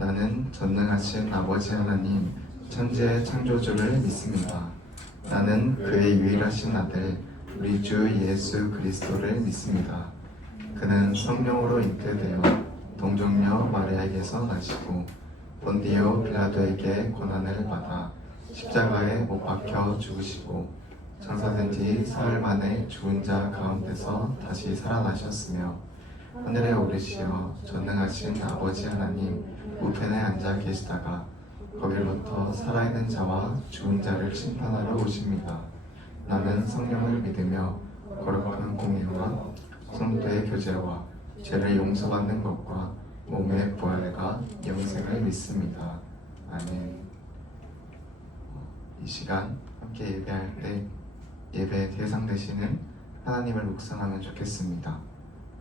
나는 전능하신 아버지 하나님, 천지의 창조주를 믿습니다. 나는 그의 유일하신 아들, 우리 주 예수 그리스도를 믿습니다. 그는 성령으로 잉태되어 동정녀 마리아에게서 나시고 본디오 빌라도에게 고난을 받아 십자가에 못 박혀 죽으시고 장사된 지 사흘 만에 죽은 자 가운데서 다시 살아나셨으며 하늘에 오르시어 전능하신 아버지 하나님 우편에 앉아 계시다가 거기로부터 살아있는 자와 죽은 자를 심판하러 오십니다. 나는 성령을 믿으며 거룩한 공예와 성도의 교제와 죄를 용서받는 것과 몸의 부활과 영생을 믿습니다. 아멘. 이 시간 함께 예배할 때 예배의 대상 되시는 하나님을 묵상하면 좋겠습니다.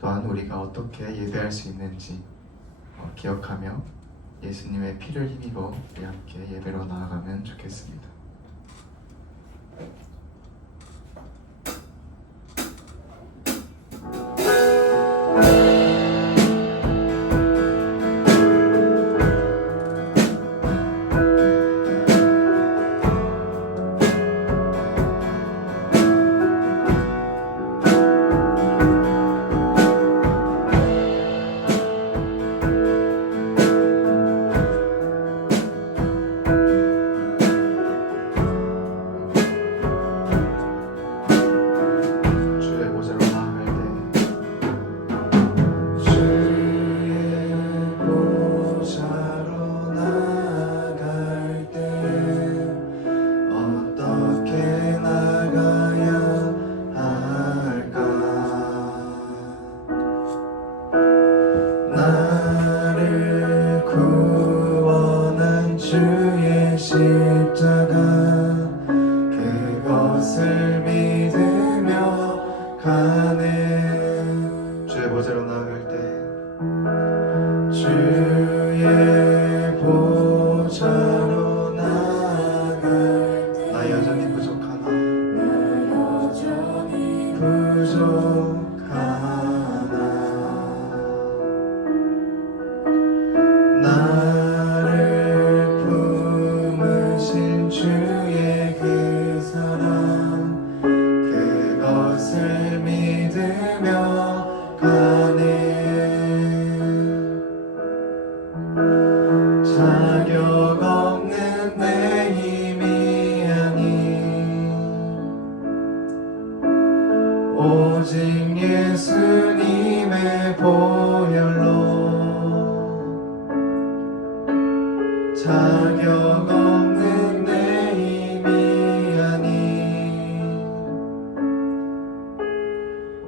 또한 우리가 어떻게 예배할 수 있는지 기억하며 예수님의 피를 힘입어 우리 함께 예배로 나아가면 좋겠습니다. 주의 십자가 그것을 믿으며 가네. 주의 보좌로 나아갈 때 주의 보좌로 나아갈 때 나 여전히 부족하나 나를 품으신 주의 그 사랑 그것을 믿으며 가네. 자격 없는 내 힘이 아닌 오직 예수님의 보혈로 자격 없는 내 힘이 아닌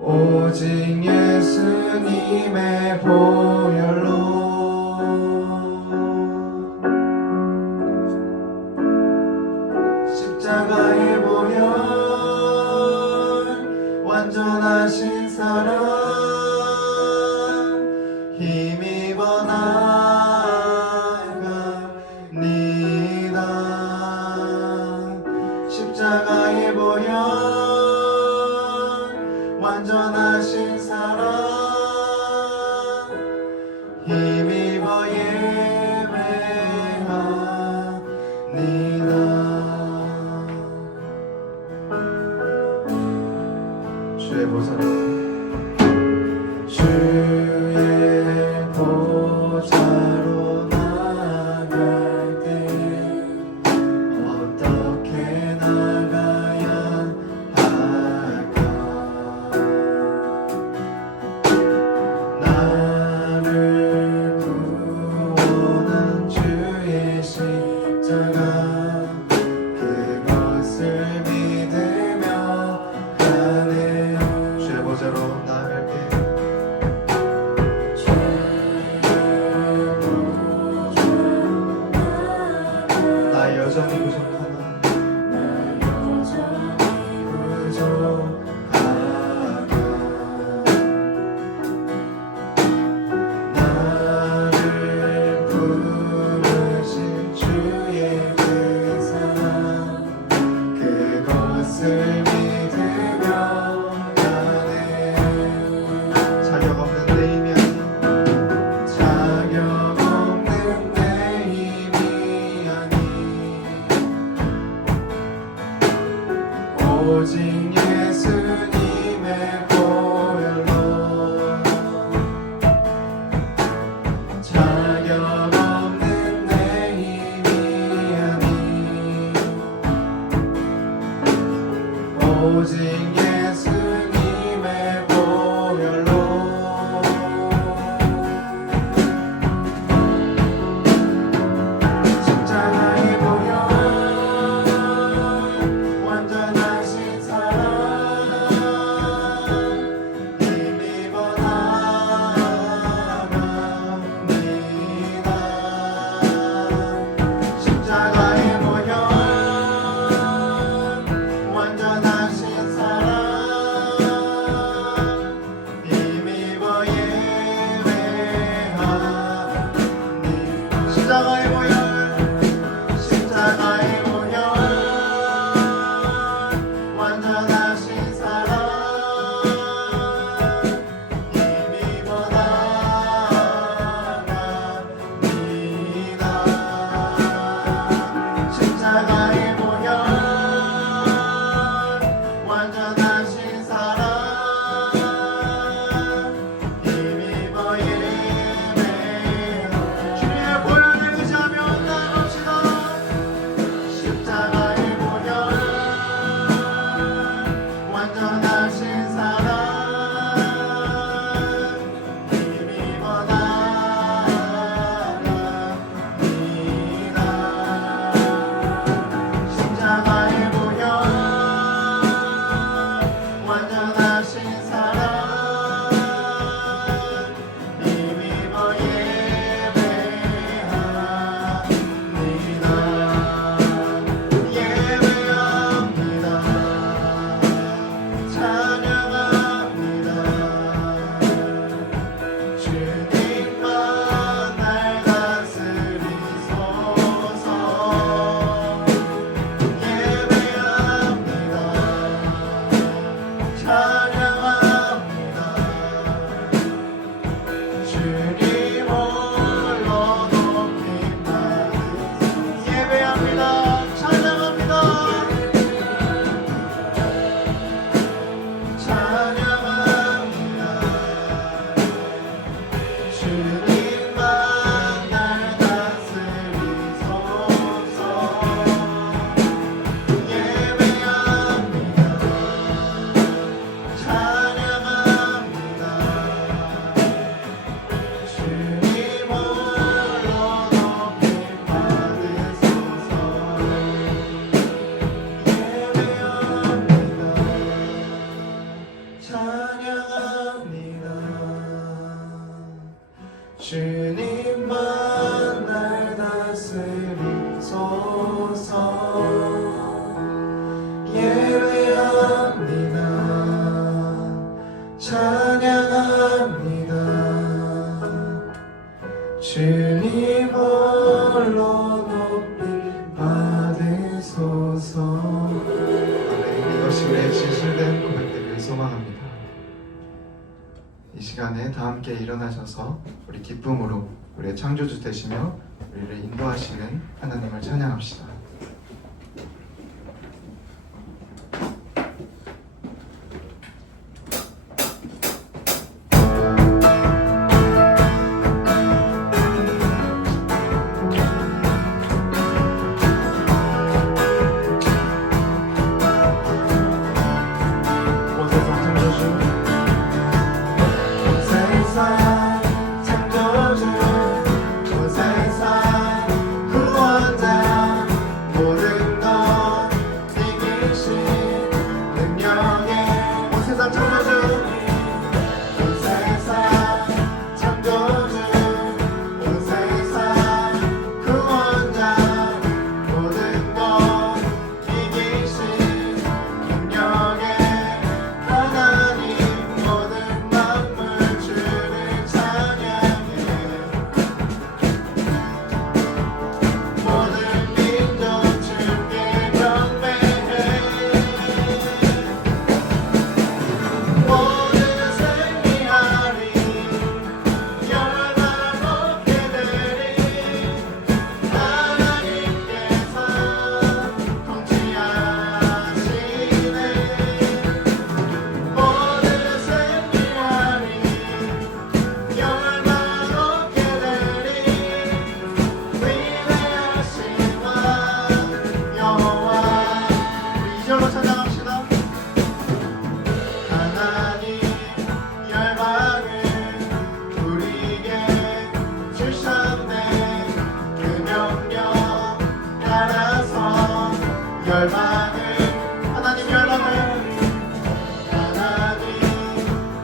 오직 예수님의 보혈로 십자가의 보혈 완전하신 사랑 힘입어 나아갑니다. 십자가의 보혈 십자가의 보혈 완전하신 사랑 힘입어 나갑니다. 십자가의 보혈 완전하신 사랑 힘입어 예배하며 주님의 보혈을 의지하며 나갑시다. 십자가의 보혈 완전하신 사랑 힘입어 나갑니다. 십자가의 보혈 완전하신 사랑 힘입어 예배합니다. 찬양합니다. 주님만 날 다스리소서. 예배합니다. 찬양합니다. 주님 홀로 높임 받으소서. 예배합니다. 찬양합니다. 찬양합니다. 주님만 날 다스리소서. 예배합니다. 찬양합니다. 주님 홀로 높임 받으소서. 예배합니다. 찬양합니다. 주님만 날 다스리소서. 예배합니다. 찬양합니다. 주님 홀로 높임 받으소서. 이것이 우리의 진실된 고백되길 소망합니다. 이 시간에 다 함께 일어나셔서 우리 기쁨으로 우리의 창조주 되시며 우리를 인도하시는 하나님을 찬양합시다.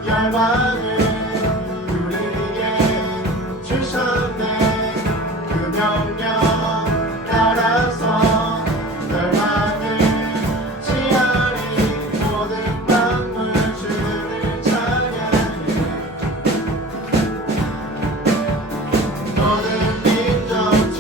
열방을 우리에게 주셨네. 그 명령 따라서 열방을 지하리 모든 만물 주를 찬양해. 모든 민족 주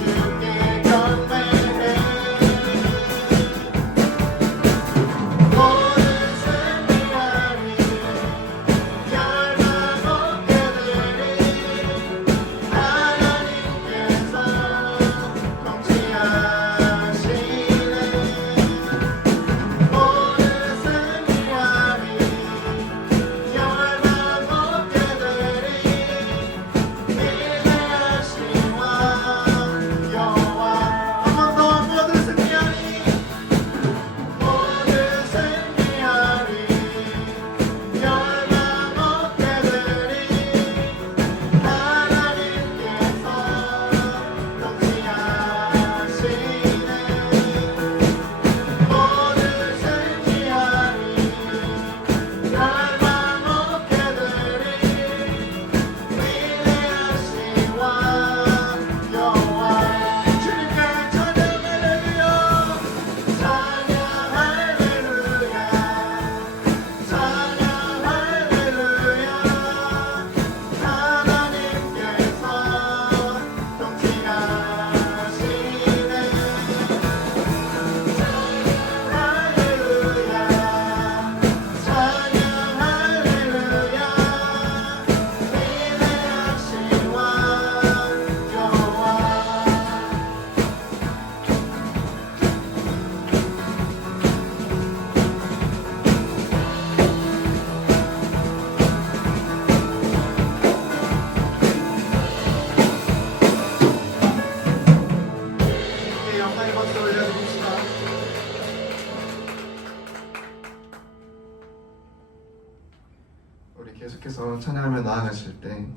계속해서 찬양하며 나아가실 때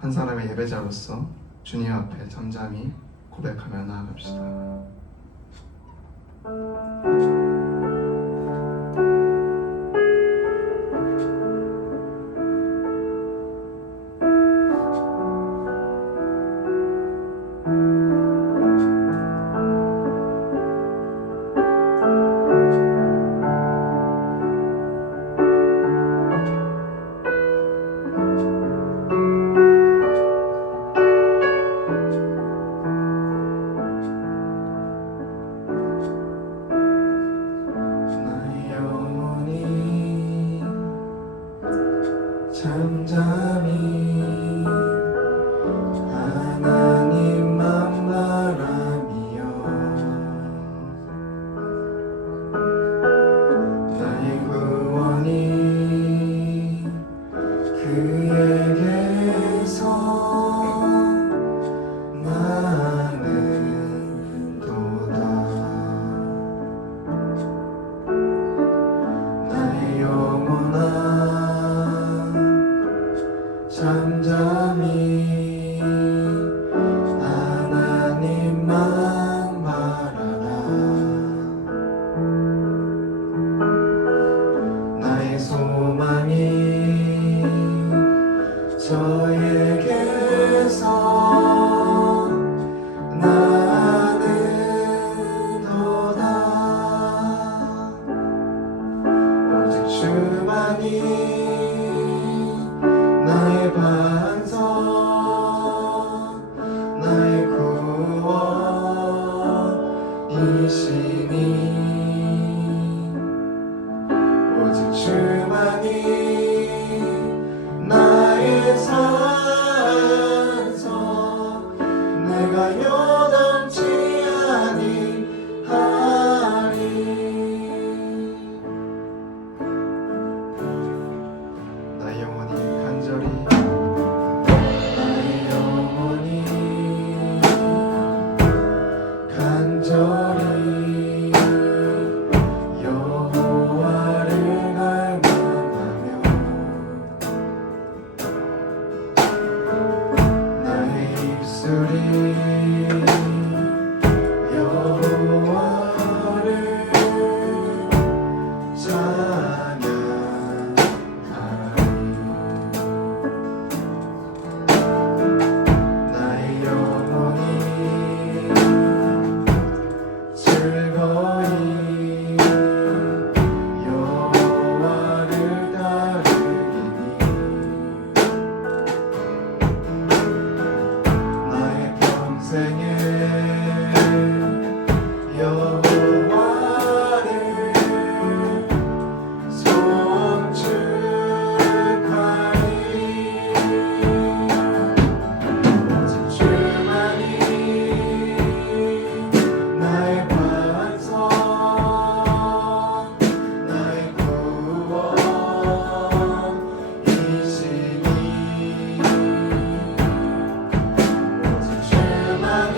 한 사람의 예배자로서 주님 앞에 잠잠히 고백하며 나아갑시다. 나의 영혼이 잠잠히 하나님만 바라며 나의 구원이 그에게서 나는 도다. 나의 영혼아 잠잠히 하나님만 바라라. 나의 소망이 저에게서 나는 도다. 오직 주만이 나의 반석 나의 구원이시니 오직 주만이 나의 산석 내가 요동치 아니하리. 나의 영혼이 간절히 나의 영혼이 간절히 여호와를 갈망하며 나의 입술이 여호와를 찬양하리. 나의 영혼이 즐거이 여호와를 따르리니 나의 평생에 여호와를 송축하리. 오직 주만이 나의 반석 나의 구원이시니 오직 주만이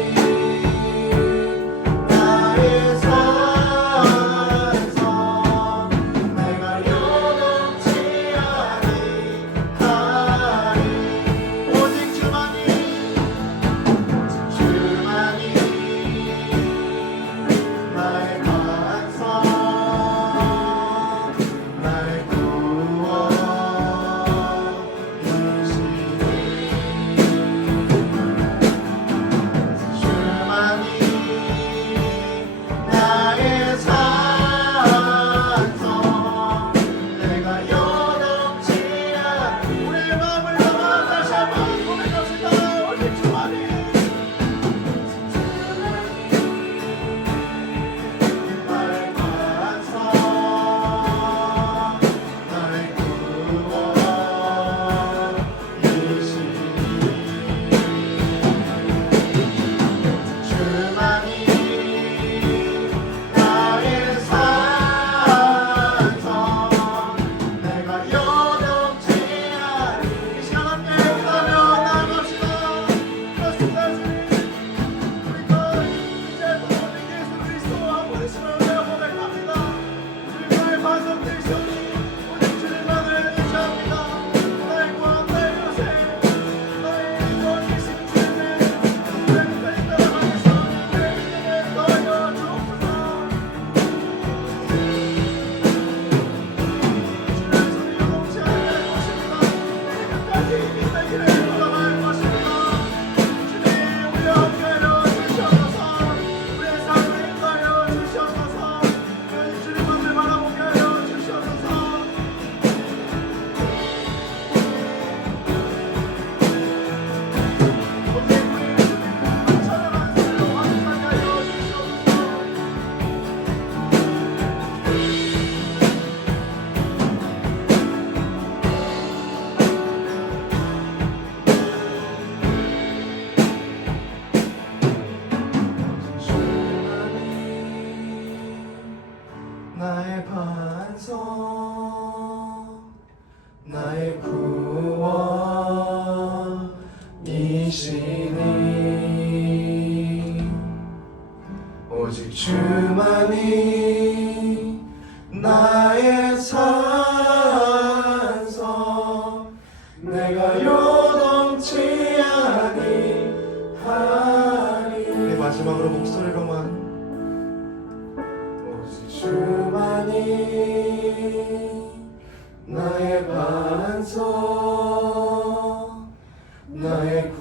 반성 나의 구원이시니 오직 주만이 나의 산성 내가 요동치 아니하리 우리 마지막으로 목소리로만 오직 주만이 나의 반성 나의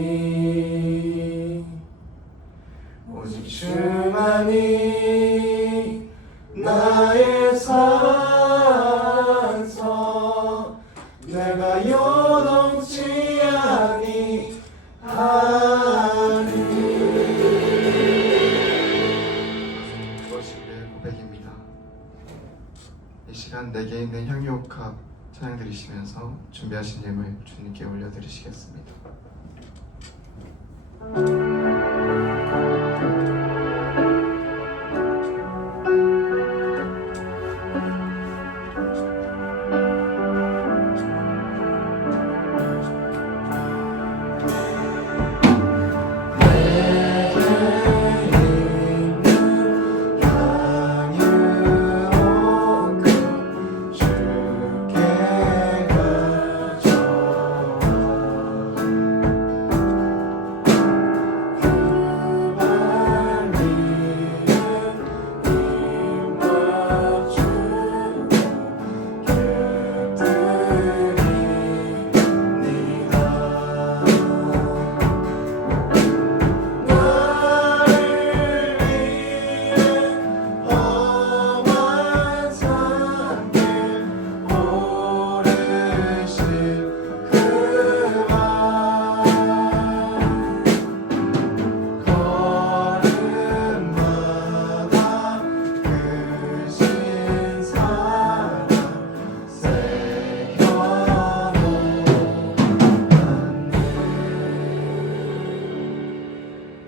구원이시니 오직 주만이 나의 산성 내가 요동치 아니하리 이것이 우리의 고백입니다. 이 시간 내게 있는 향유옥합 찬양 드리시면서 준비하신 예물 주님께 올려드리시겠습니다.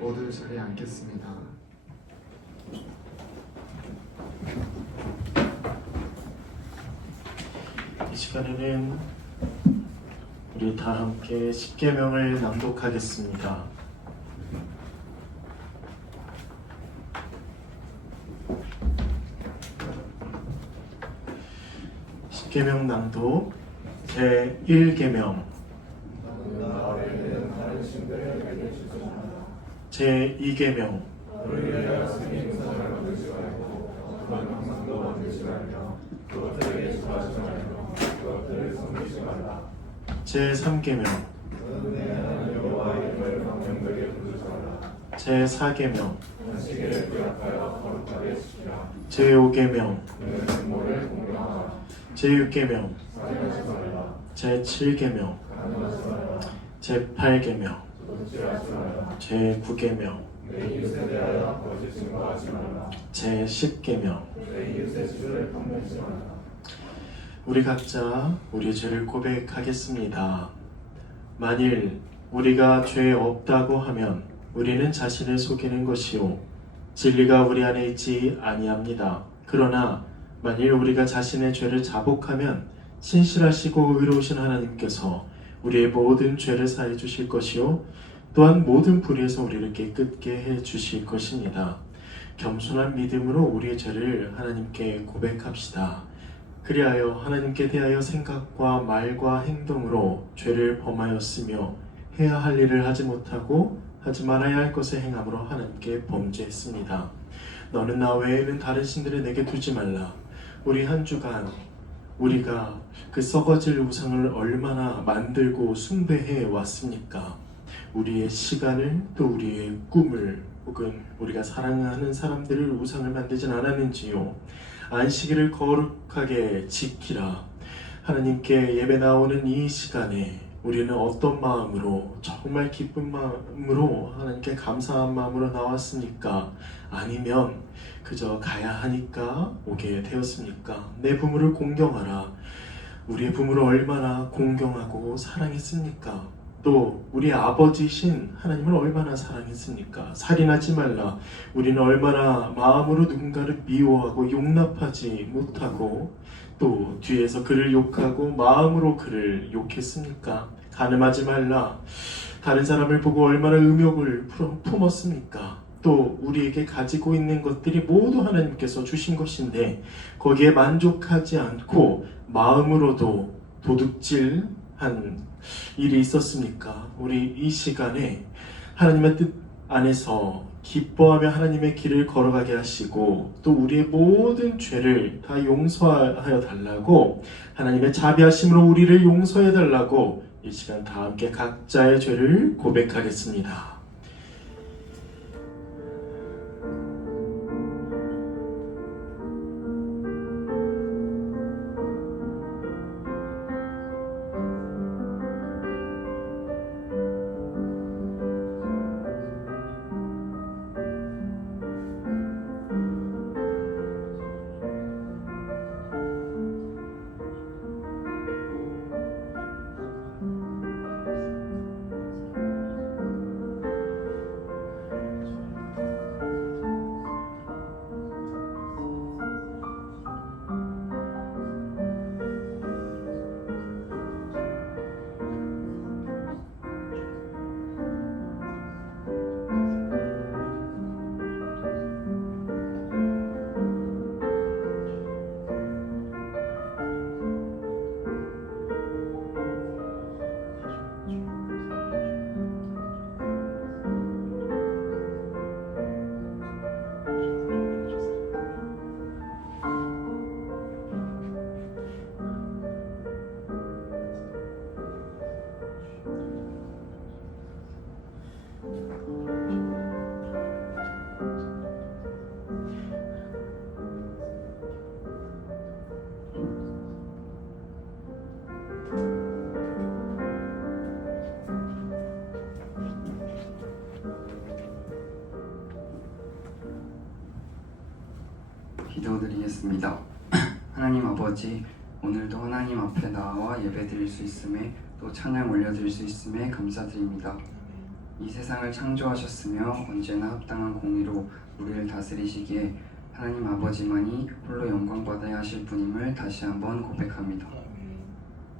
모두 자리에 앉겠습니다. 이 시간에는 우리 다 함께 십계명을 낭독하겠습니다. 십계명 낭독 제1계명 제2계명 제3계명 제4계명 제5계명 제6계명 제7계명 제8계명 제9계명 제10계명 우리 각자 우리 죄를 고백하겠습니다. 만일 우리가 죄 없다고 하면 우리는 자신을 속이는 것이요 진리가 우리 안에 있지 아니합니다. 그러나 만일 우리가 자신의 죄를 자복하면 신실하시고 의로우신 하나님께서 우리의 모든 죄를 사해 주실 것이요 또한 모든 불의에서 우리를 깨끗게 해 주실 것입니다. 겸손한 믿음으로 우리의 죄를 하나님께 고백합시다. 그리하여 하나님께 대하여 생각과 말과 행동으로 죄를 범하였으며 해야 할 일을 하지 못하고 하지 말아야 할 것을 행함으로 하나님께 범죄했습니다. 너는 나 외에는 다른 신들을 내게 두지 말라. 우리 한 주간 우리가 그 썩어질 우상을 얼마나 만들고 숭배해 왔습니까? 우리의 시간을 또 우리의 꿈을 혹은 우리가 사랑하는 사람들을 우상을 만들진 않았는지요? 안식일을 거룩하게 지키라. 하나님께 예배 나오는 이 시간에 우리는 어떤 마음으로 정말 기쁜 마음으로 하나님께 감사한 마음으로 나왔습니까? 아니면 그저 가야 하니까 오게 되었습니까? 내 부모를 공경하라. 우리의 부모를 얼마나 공경하고 사랑했습니까? 또 우리 아버지신 하나님을 얼마나 사랑했습니까? 살인하지 말라. 우리는 얼마나 마음으로 누군가를 미워하고 용납하지 못하고 또 뒤에서 그를 욕하고 마음으로 그를 욕했습니까? 간음하지 말라. 다른 사람을 보고 얼마나 음욕을 품었습니까? 또 우리에게 가지고 있는 것들이 모두 하나님께서 주신 것인데 거기에 만족하지 않고 마음으로도 도둑질한 일이 있었습니까? 우리 이 시간에 하나님의 뜻 안에서 기뻐하며 하나님의 길을 걸어가게 하시고 또 우리의 모든 죄를 다 용서하여 달라고 하나님의 자비하심으로 우리를 용서해 달라고 이 시간 다 함께 각자의 죄를 고백하겠습니다. 기도드리겠습니다. 하나님 아버지, 오늘도 하나님 앞에 나와 예배드릴 수 있음에 또 찬양 올려드릴 수 있음에 감사드립니다. 이 세상을 창조하셨으며 언제나 합당한 공의로 우리를 다스리시기에 하나님 아버지만이 홀로 영광받아야 하실 분임을 다시 한번 고백합니다.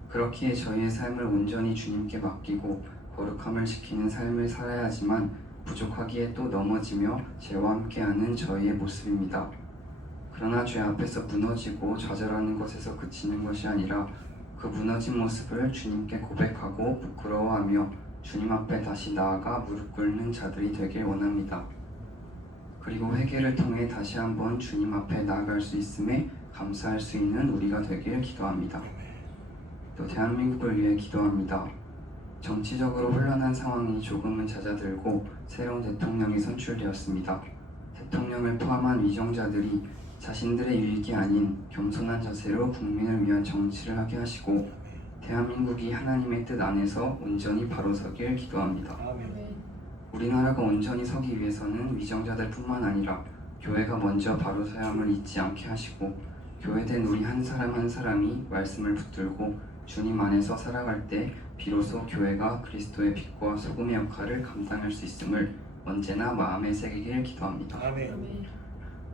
그렇기에 저희의 삶을 온전히 주님께 맡기고 거룩함을 지키는 삶을 살아야 하지만 부족하기에 또 넘어지며 죄와 함께하는 저희의 모습입니다. 그러나 죄 앞에서 무너지고 좌절하는 것에서 그치는 것이 아니라 그 무너진 모습을 주님께 고백하고 부끄러워하며 주님 앞에 다시 나아가 무릎 꿇는 자들이 되길 원합니다. 그리고 회개를 통해 다시 한번 주님 앞에 나아갈 수 있음에 감사할 수 있는 우리가 되길 기도합니다. 또 대한민국을 위해 기도합니다. 정치적으로 혼란한 상황이 조금은 잦아들고 새로운 대통령이 선출되었습니다. 대통령을 포함한 위정자들이 자신들의 유익이 아닌 겸손한 자세로 국민을 위한 정치를 하게 하시고 대한민국이 하나님의 뜻 안에서 온전히 바로 서길 기도합니다. 우리나라가 온전히 서기 위해서는 위정자들 뿐만 아니라 교회가 먼저 바로 서야 함을 잊지 않게 하시고 교회된 우리 한 사람 한 사람이 말씀을 붙들고 주님 안에서 살아갈 때 비로소 교회가 그리스도의 빛과 소금의 역할을 감당할 수 있음을 언제나 마음에 새기길 기도합니다.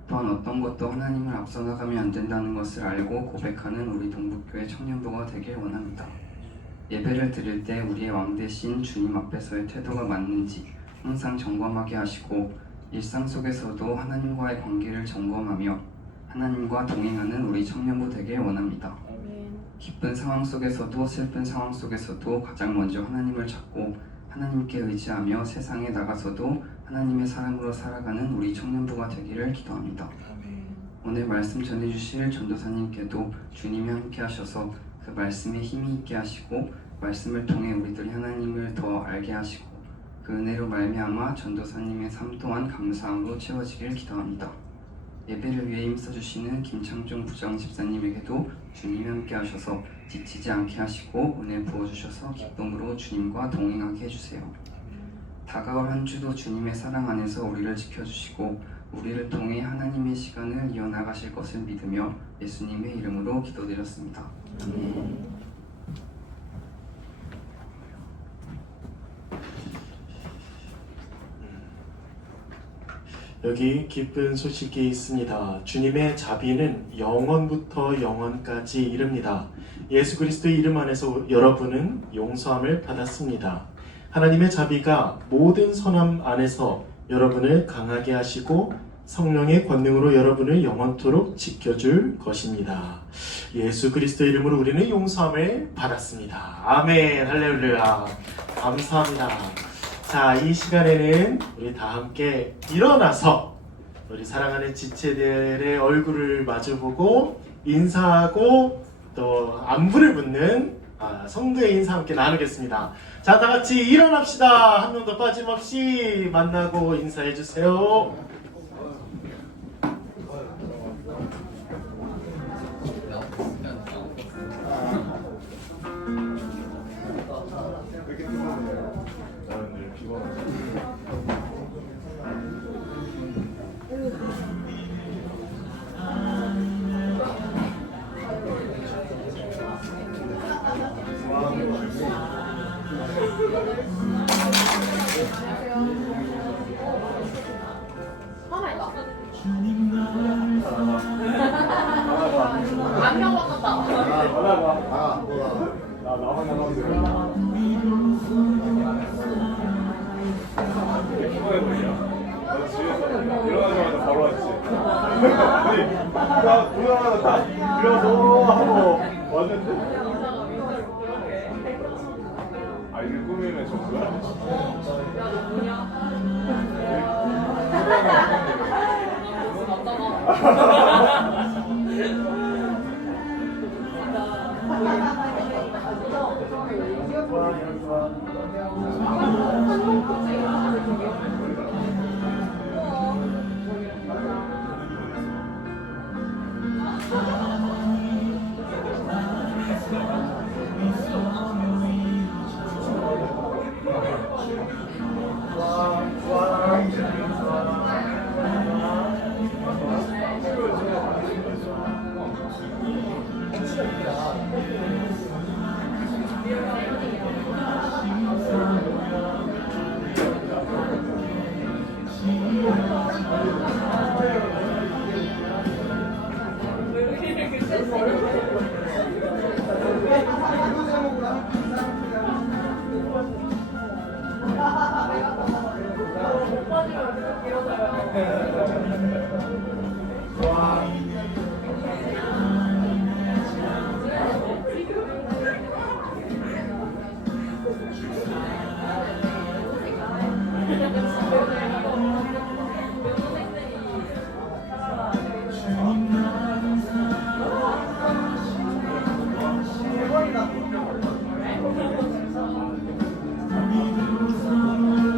또한 어떤 것도 하나님을 앞서 나가면 안 된다는 것을 알고 고백하는 우리 동북교회 청년부가 되길 원합니다. 예배를 드릴 때 우리의 왕 대신 주님 앞에서의 태도가 맞는지 항상 점검하게 하시고 일상 속에서도 하나님과의 관계를 점검하며 하나님과 동행하는 우리 청년부 되길 원합니다. 기쁜 상황 속에서도 슬픈 상황 속에서도 가장 먼저 하나님을 찾고 하나님께 의지하며 세상에 나가서도 하나님의 사람으로 살아가는 우리 청년부가 되기를 기도합니다. 오늘 말씀 전해주실 전도사님께도 주님이 함께 하셔서 그 말씀에 힘이 있게 하시고 말씀을 통해 우리들이 하나님을 더 알게 하시고 그 은혜로 말미암아 전도사님의 삶 또한 감사함으로 채워지길 기도합니다. 예배를 위해 힘써주시는 김창종 부장 집사님에게도 주님이 함께 하셔서 지치지 않게 하시고 은혜 부어주셔서 기쁨으로 주님과 동행하게 해주세요. 다가올 한 주도 주님의 사랑 안에서 우리를 지켜주시고 우리를 통해 하나님의 시간을 이어나가실 것을 믿으며 예수님의 이름으로 기도드렸습니다. 여기 기쁜 소식이 있습니다. 주님의 자비는 영원부터 영원까지 이릅니다. 예수 그리스도의 이름 안에서 여러분은 용서함을 받았습니다. 하나님의 자비가 모든 선함 안에서 여러분을 강하게 하시고 성령의 권능으로 여러분을 영원토록 지켜줄 것입니다. 예수 그리스도의 이름으로 우리는 용서함을 받았습니다. 아멘. 할렐루야. 감사합니다. 자, 이 시간에는 우리 다 함께 일어나서 우리 사랑하는 지체들의 얼굴을 마주보고 인사하고 또 안부를 묻는 성도의 인사 함께 나누겠습니다. 자, 다 같이 일어납시다. 한 명도 빠짐없이 만나고 인사해 주세요. 안경 바꿨다. 일어나자마자 바로 왔지. 나 보자마자 다 일어서 하고 왔는데. 아, 이게 꾸미는 정수야? 야, 너 뭐냐?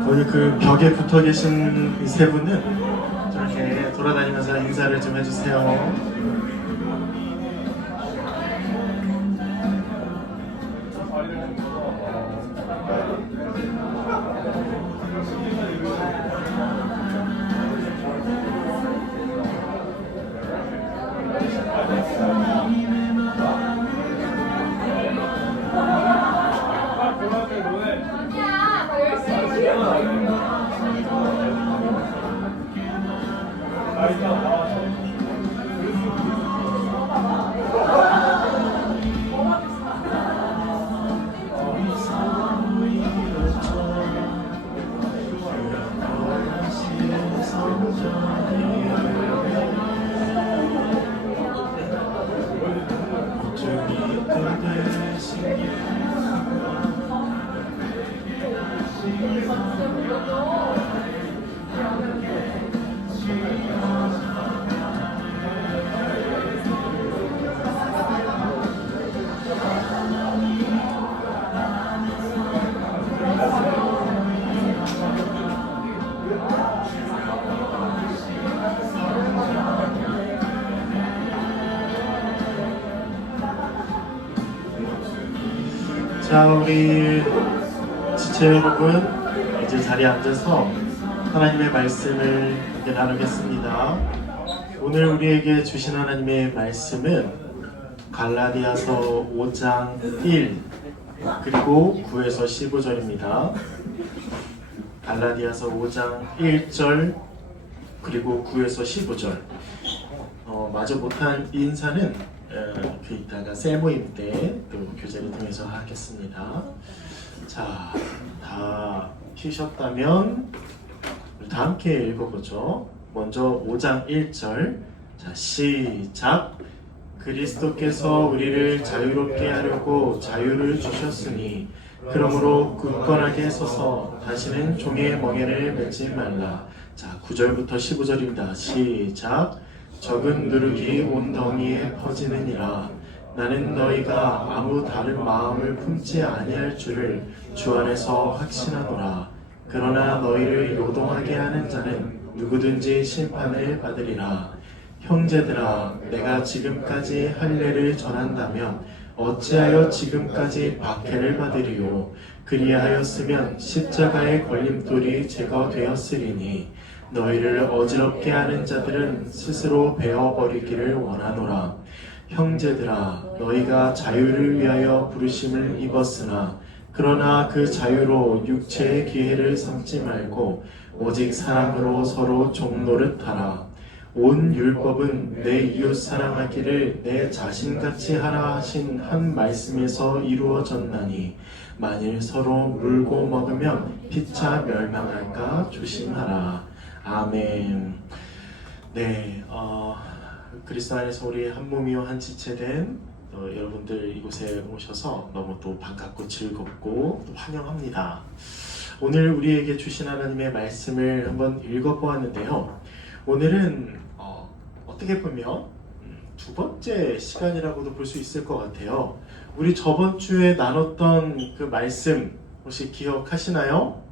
거기 그 벽에 붙어 계신 이 세 분은 저렇게 돌아다니면서 인사를 좀 해주세요. 자, 우리 지체 여러분, 이제 자리에 앉아서 하나님의 말씀을 이제 나누겠습니다. 오늘 우리에게 주신 하나님의 말씀은 갈라디아서 5장 1 그리고 9에서 15절입니다. 갈라디아서 5장 1절 그리고 9에서 15절 마저 못한 인사는 그 이따가 셀 모임 때 또 교제를 통해서 하겠습니다. 자, 다 피셨다면 우리 다 함께 읽어보죠. 먼저 5장 1절. 자, 시작. 그리스도께서 우리를 자유롭게 하려고 자유를 주셨으니 그러므로 굳건하게 서서 다시는 종의 멍에를 맺지 말라. 자, 9절부터 15절입니다. 시작. 적은 누룩이 온 덩이에 퍼지느니라. 나는 너희가 아무 다른 마음을 품지 아니할 줄을 주 안에서 확신하노라. 그러나 너희를 요동하게 하는 자는 누구든지 심판을 받으리라. 형제들아, 내가 지금까지 할례를 전한다면 어찌하여 지금까지 박해를 받으리요. 그리하였으면 십자가의 걸림돌이 제거되었으리니 너희를 어지럽게 하는 자들은 스스로 베어버리기를 원하노라. 형제들아, 너희가 자유를 위하여 부르심을 입었으나 그러나 그 자유로 육체의 기회를 삼지 말고 오직 사랑으로 서로 종노릇하라. 온 율법은 내 이웃 사랑하기를 내 자신같이 하라 하신 한 말씀에서 이루어졌나니 만일 서로 물고 먹으면 피차 멸망할까 조심하라. 아멘. 네, 그리스도 안에서 우리 한 몸이요 한 지체된 여러분들 이곳에 오셔서 너무 또 반갑고 즐겁고 또 환영합니다. 오늘 우리에게 주신 하나님의 말씀을 한번 읽어보았는데요. 오늘은 어떻게 보면 두 번째 시간이라고도 볼 수 있을 것 같아요. 우리 저번 주에 나눴던 그 말씀 혹시 기억하시나요?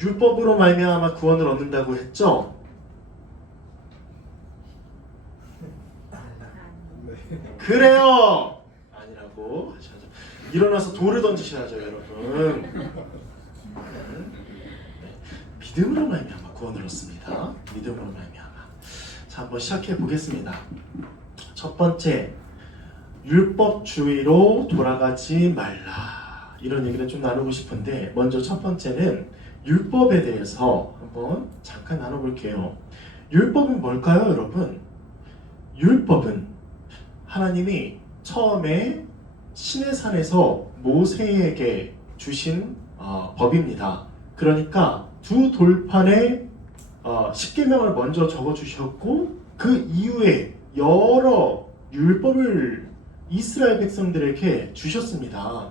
율법으로 말미암아 구원을 얻는다고 했죠? 그래요! 아니라고 하셔야죠. 일어나서 돌을 던지셔야죠, 여러분. 믿음으로 말미암아 구원을 얻습니다. 믿음으로 말미암아. 자, 한번 시작해 보겠습니다. 첫 번째, 율법주의로 돌아가지 말라. 이런 얘기를 좀 나누고 싶은데 먼저 첫 번째는 율법에 대해서 한번 잠깐 나눠볼게요. 율법은 뭘까요, 여러분? 율법은 하나님이 처음에 시내산에서 모세에게 주신 법입니다. 그러니까 두 돌판에 10계명을 먼저 적어주셨고 그 이후에 여러 율법을 이스라엘 백성들에게 주셨습니다.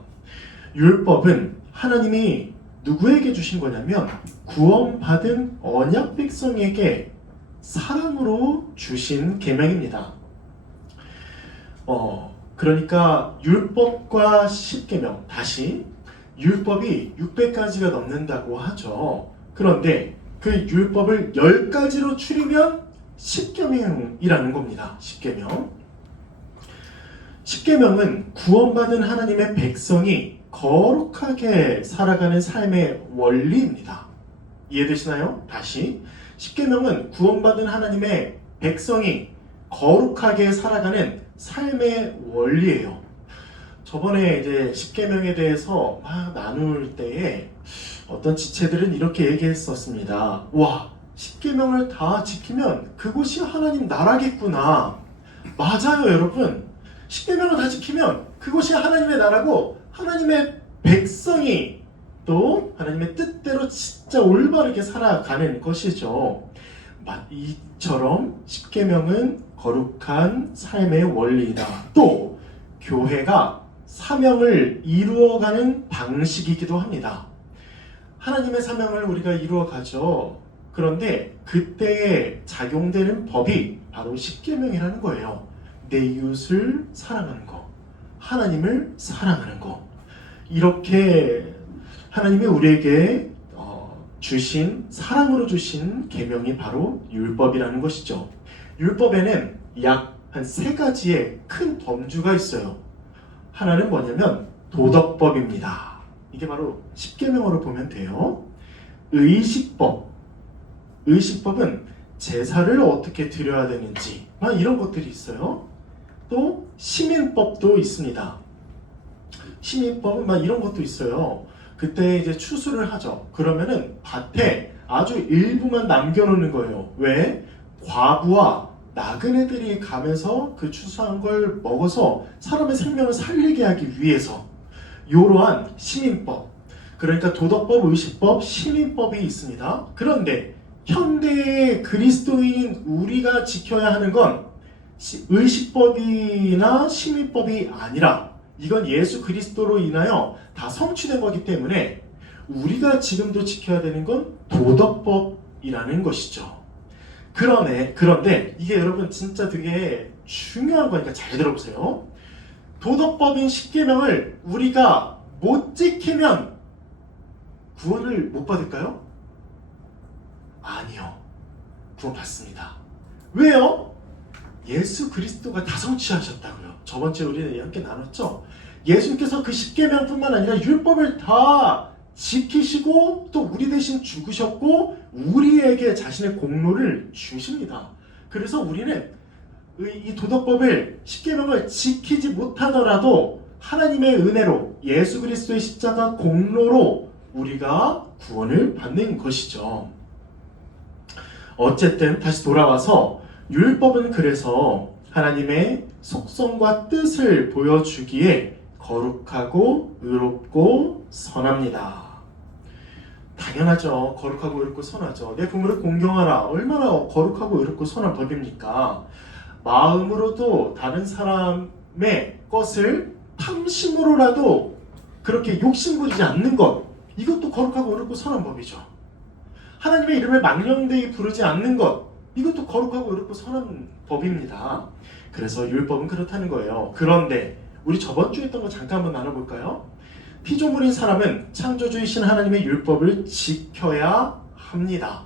율법은 하나님이 누구에게 주신 거냐면 구원받은 언약 백성에게 사랑으로 주신 계명입니다. 그러니까 율법과 10계명, 다시 율법이 600가지가 넘는다고 하죠. 그런데 그 율법을 10가지로 줄이면 10계명이라는 겁니다. 10계명. 10계명은 구원받은 하나님의 백성이 거룩하게 살아가는 삶의 원리입니다. 이해되시나요? 다시 10계명은 구원받은 하나님의 백성이 거룩하게 살아가는 삶의 원리예요. 저번에 이제 10계명에 대해서 막 나눌 때에 어떤 지체들은 이렇게 얘기했었습니다. 와, 10계명을 다 지키면 그곳이 하나님 나라겠구나. 맞아요, 여러분. 10계명을 다 지키면 그곳이 하나님의 나라고 하나님의 백성이 또 하나님의 뜻대로 진짜 올바르게 살아가는 것이죠. 이처럼 10계명은 거룩한 삶의 원리이다. 또 교회가 사명을 이루어가는 방식이기도 합니다. 하나님의 사명을 우리가 이루어가죠. 그런데 그때에 작용되는 법이 바로 10계명이라는 거예요. 내 이웃을 사랑하는 거, 하나님을 사랑하는 거. 이렇게 하나님이 우리에게 주신, 사랑으로 주신 계명이 바로 율법이라는 것이죠. 율법에는 약 한 3가지의 큰 범주가 있어요. 하나는 뭐냐면 도덕법입니다. 이게 바로 10계명으로 보면 돼요. 의식법. 의식법은 제사를 어떻게 드려야 되는지 이런 것들이 있어요. 또 시민법도 있습니다. 시민법은 이런 것도 있어요. 그때 이제 추수를 하죠. 그러면은 밭에 아주 일부만 남겨놓는 거예요. 왜? 과부와 나그네들이 가면서 그 추수한 걸 먹어서 사람의 생명을 살리게 하기 위해서 이러한 시민법, 그러니까 도덕법, 의식법, 시민법이 있습니다. 그런데 현대의 그리스도인인 우리가 지켜야 하는 건 의식법이나 시민법이 아니라 이건 예수 그리스도로 인하여 다 성취된 거기 때문에 우리가 지금도 지켜야 되는 건 도덕법이라는 것이죠. 그런데 이게 여러분 진짜 되게 중요한 거니까 잘 들어보세요. 도덕법인 십계명을 우리가 못 지키면 구원을 못 받을까요? 아니요. 구원 받습니다. 왜요? 예수 그리스도가 다 성취하셨다고요. 저번 주에 우리 함께 나눴죠? 예수님께서 그 십계명뿐만 아니라 율법을 다 지키시고 또 우리 대신 죽으셨고 우리에게 자신의 공로를 주십니다. 그래서 우리는 이 도덕법을 십계명을 지키지 못하더라도 하나님의 은혜로 예수 그리스도의 십자가 공로로 우리가 구원을 받는 것이죠. 어쨌든 다시 돌아와서 율법은 그래서 하나님의 속성과 뜻을 보여주기에 거룩하고 의롭고 선합니다. 당연하죠. 거룩하고 의롭고 선하죠. 내 부모를 공경하라. 얼마나 거룩하고 의롭고 선한 법입니까? 마음으로도 다른 사람의 것을 탐심으로라도 그렇게 욕심부리지 않는 것, 이것도 거룩하고 의롭고 선한 법이죠. 하나님의 이름을 망령되이 부르지 않는 것, 이것도 거룩하고 의롭고 선한 법입니다. 그래서 율법은 그렇다는 거예요. 그런데 우리 저번 주에 했던 거 잠깐 한번 나눠볼까요? 피조물인 사람은 창조주이신 하나님의 율법을 지켜야 합니다.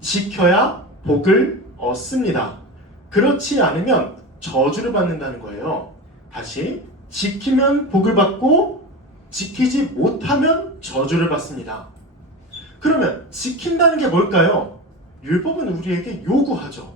지켜야 복을 얻습니다. 그렇지 않으면 저주를 받는다는 거예요. 다시, 지키면 복을 받고 지키지 못하면 저주를 받습니다. 그러면 지킨다는 게 뭘까요? 율법은 우리에게 요구하죠.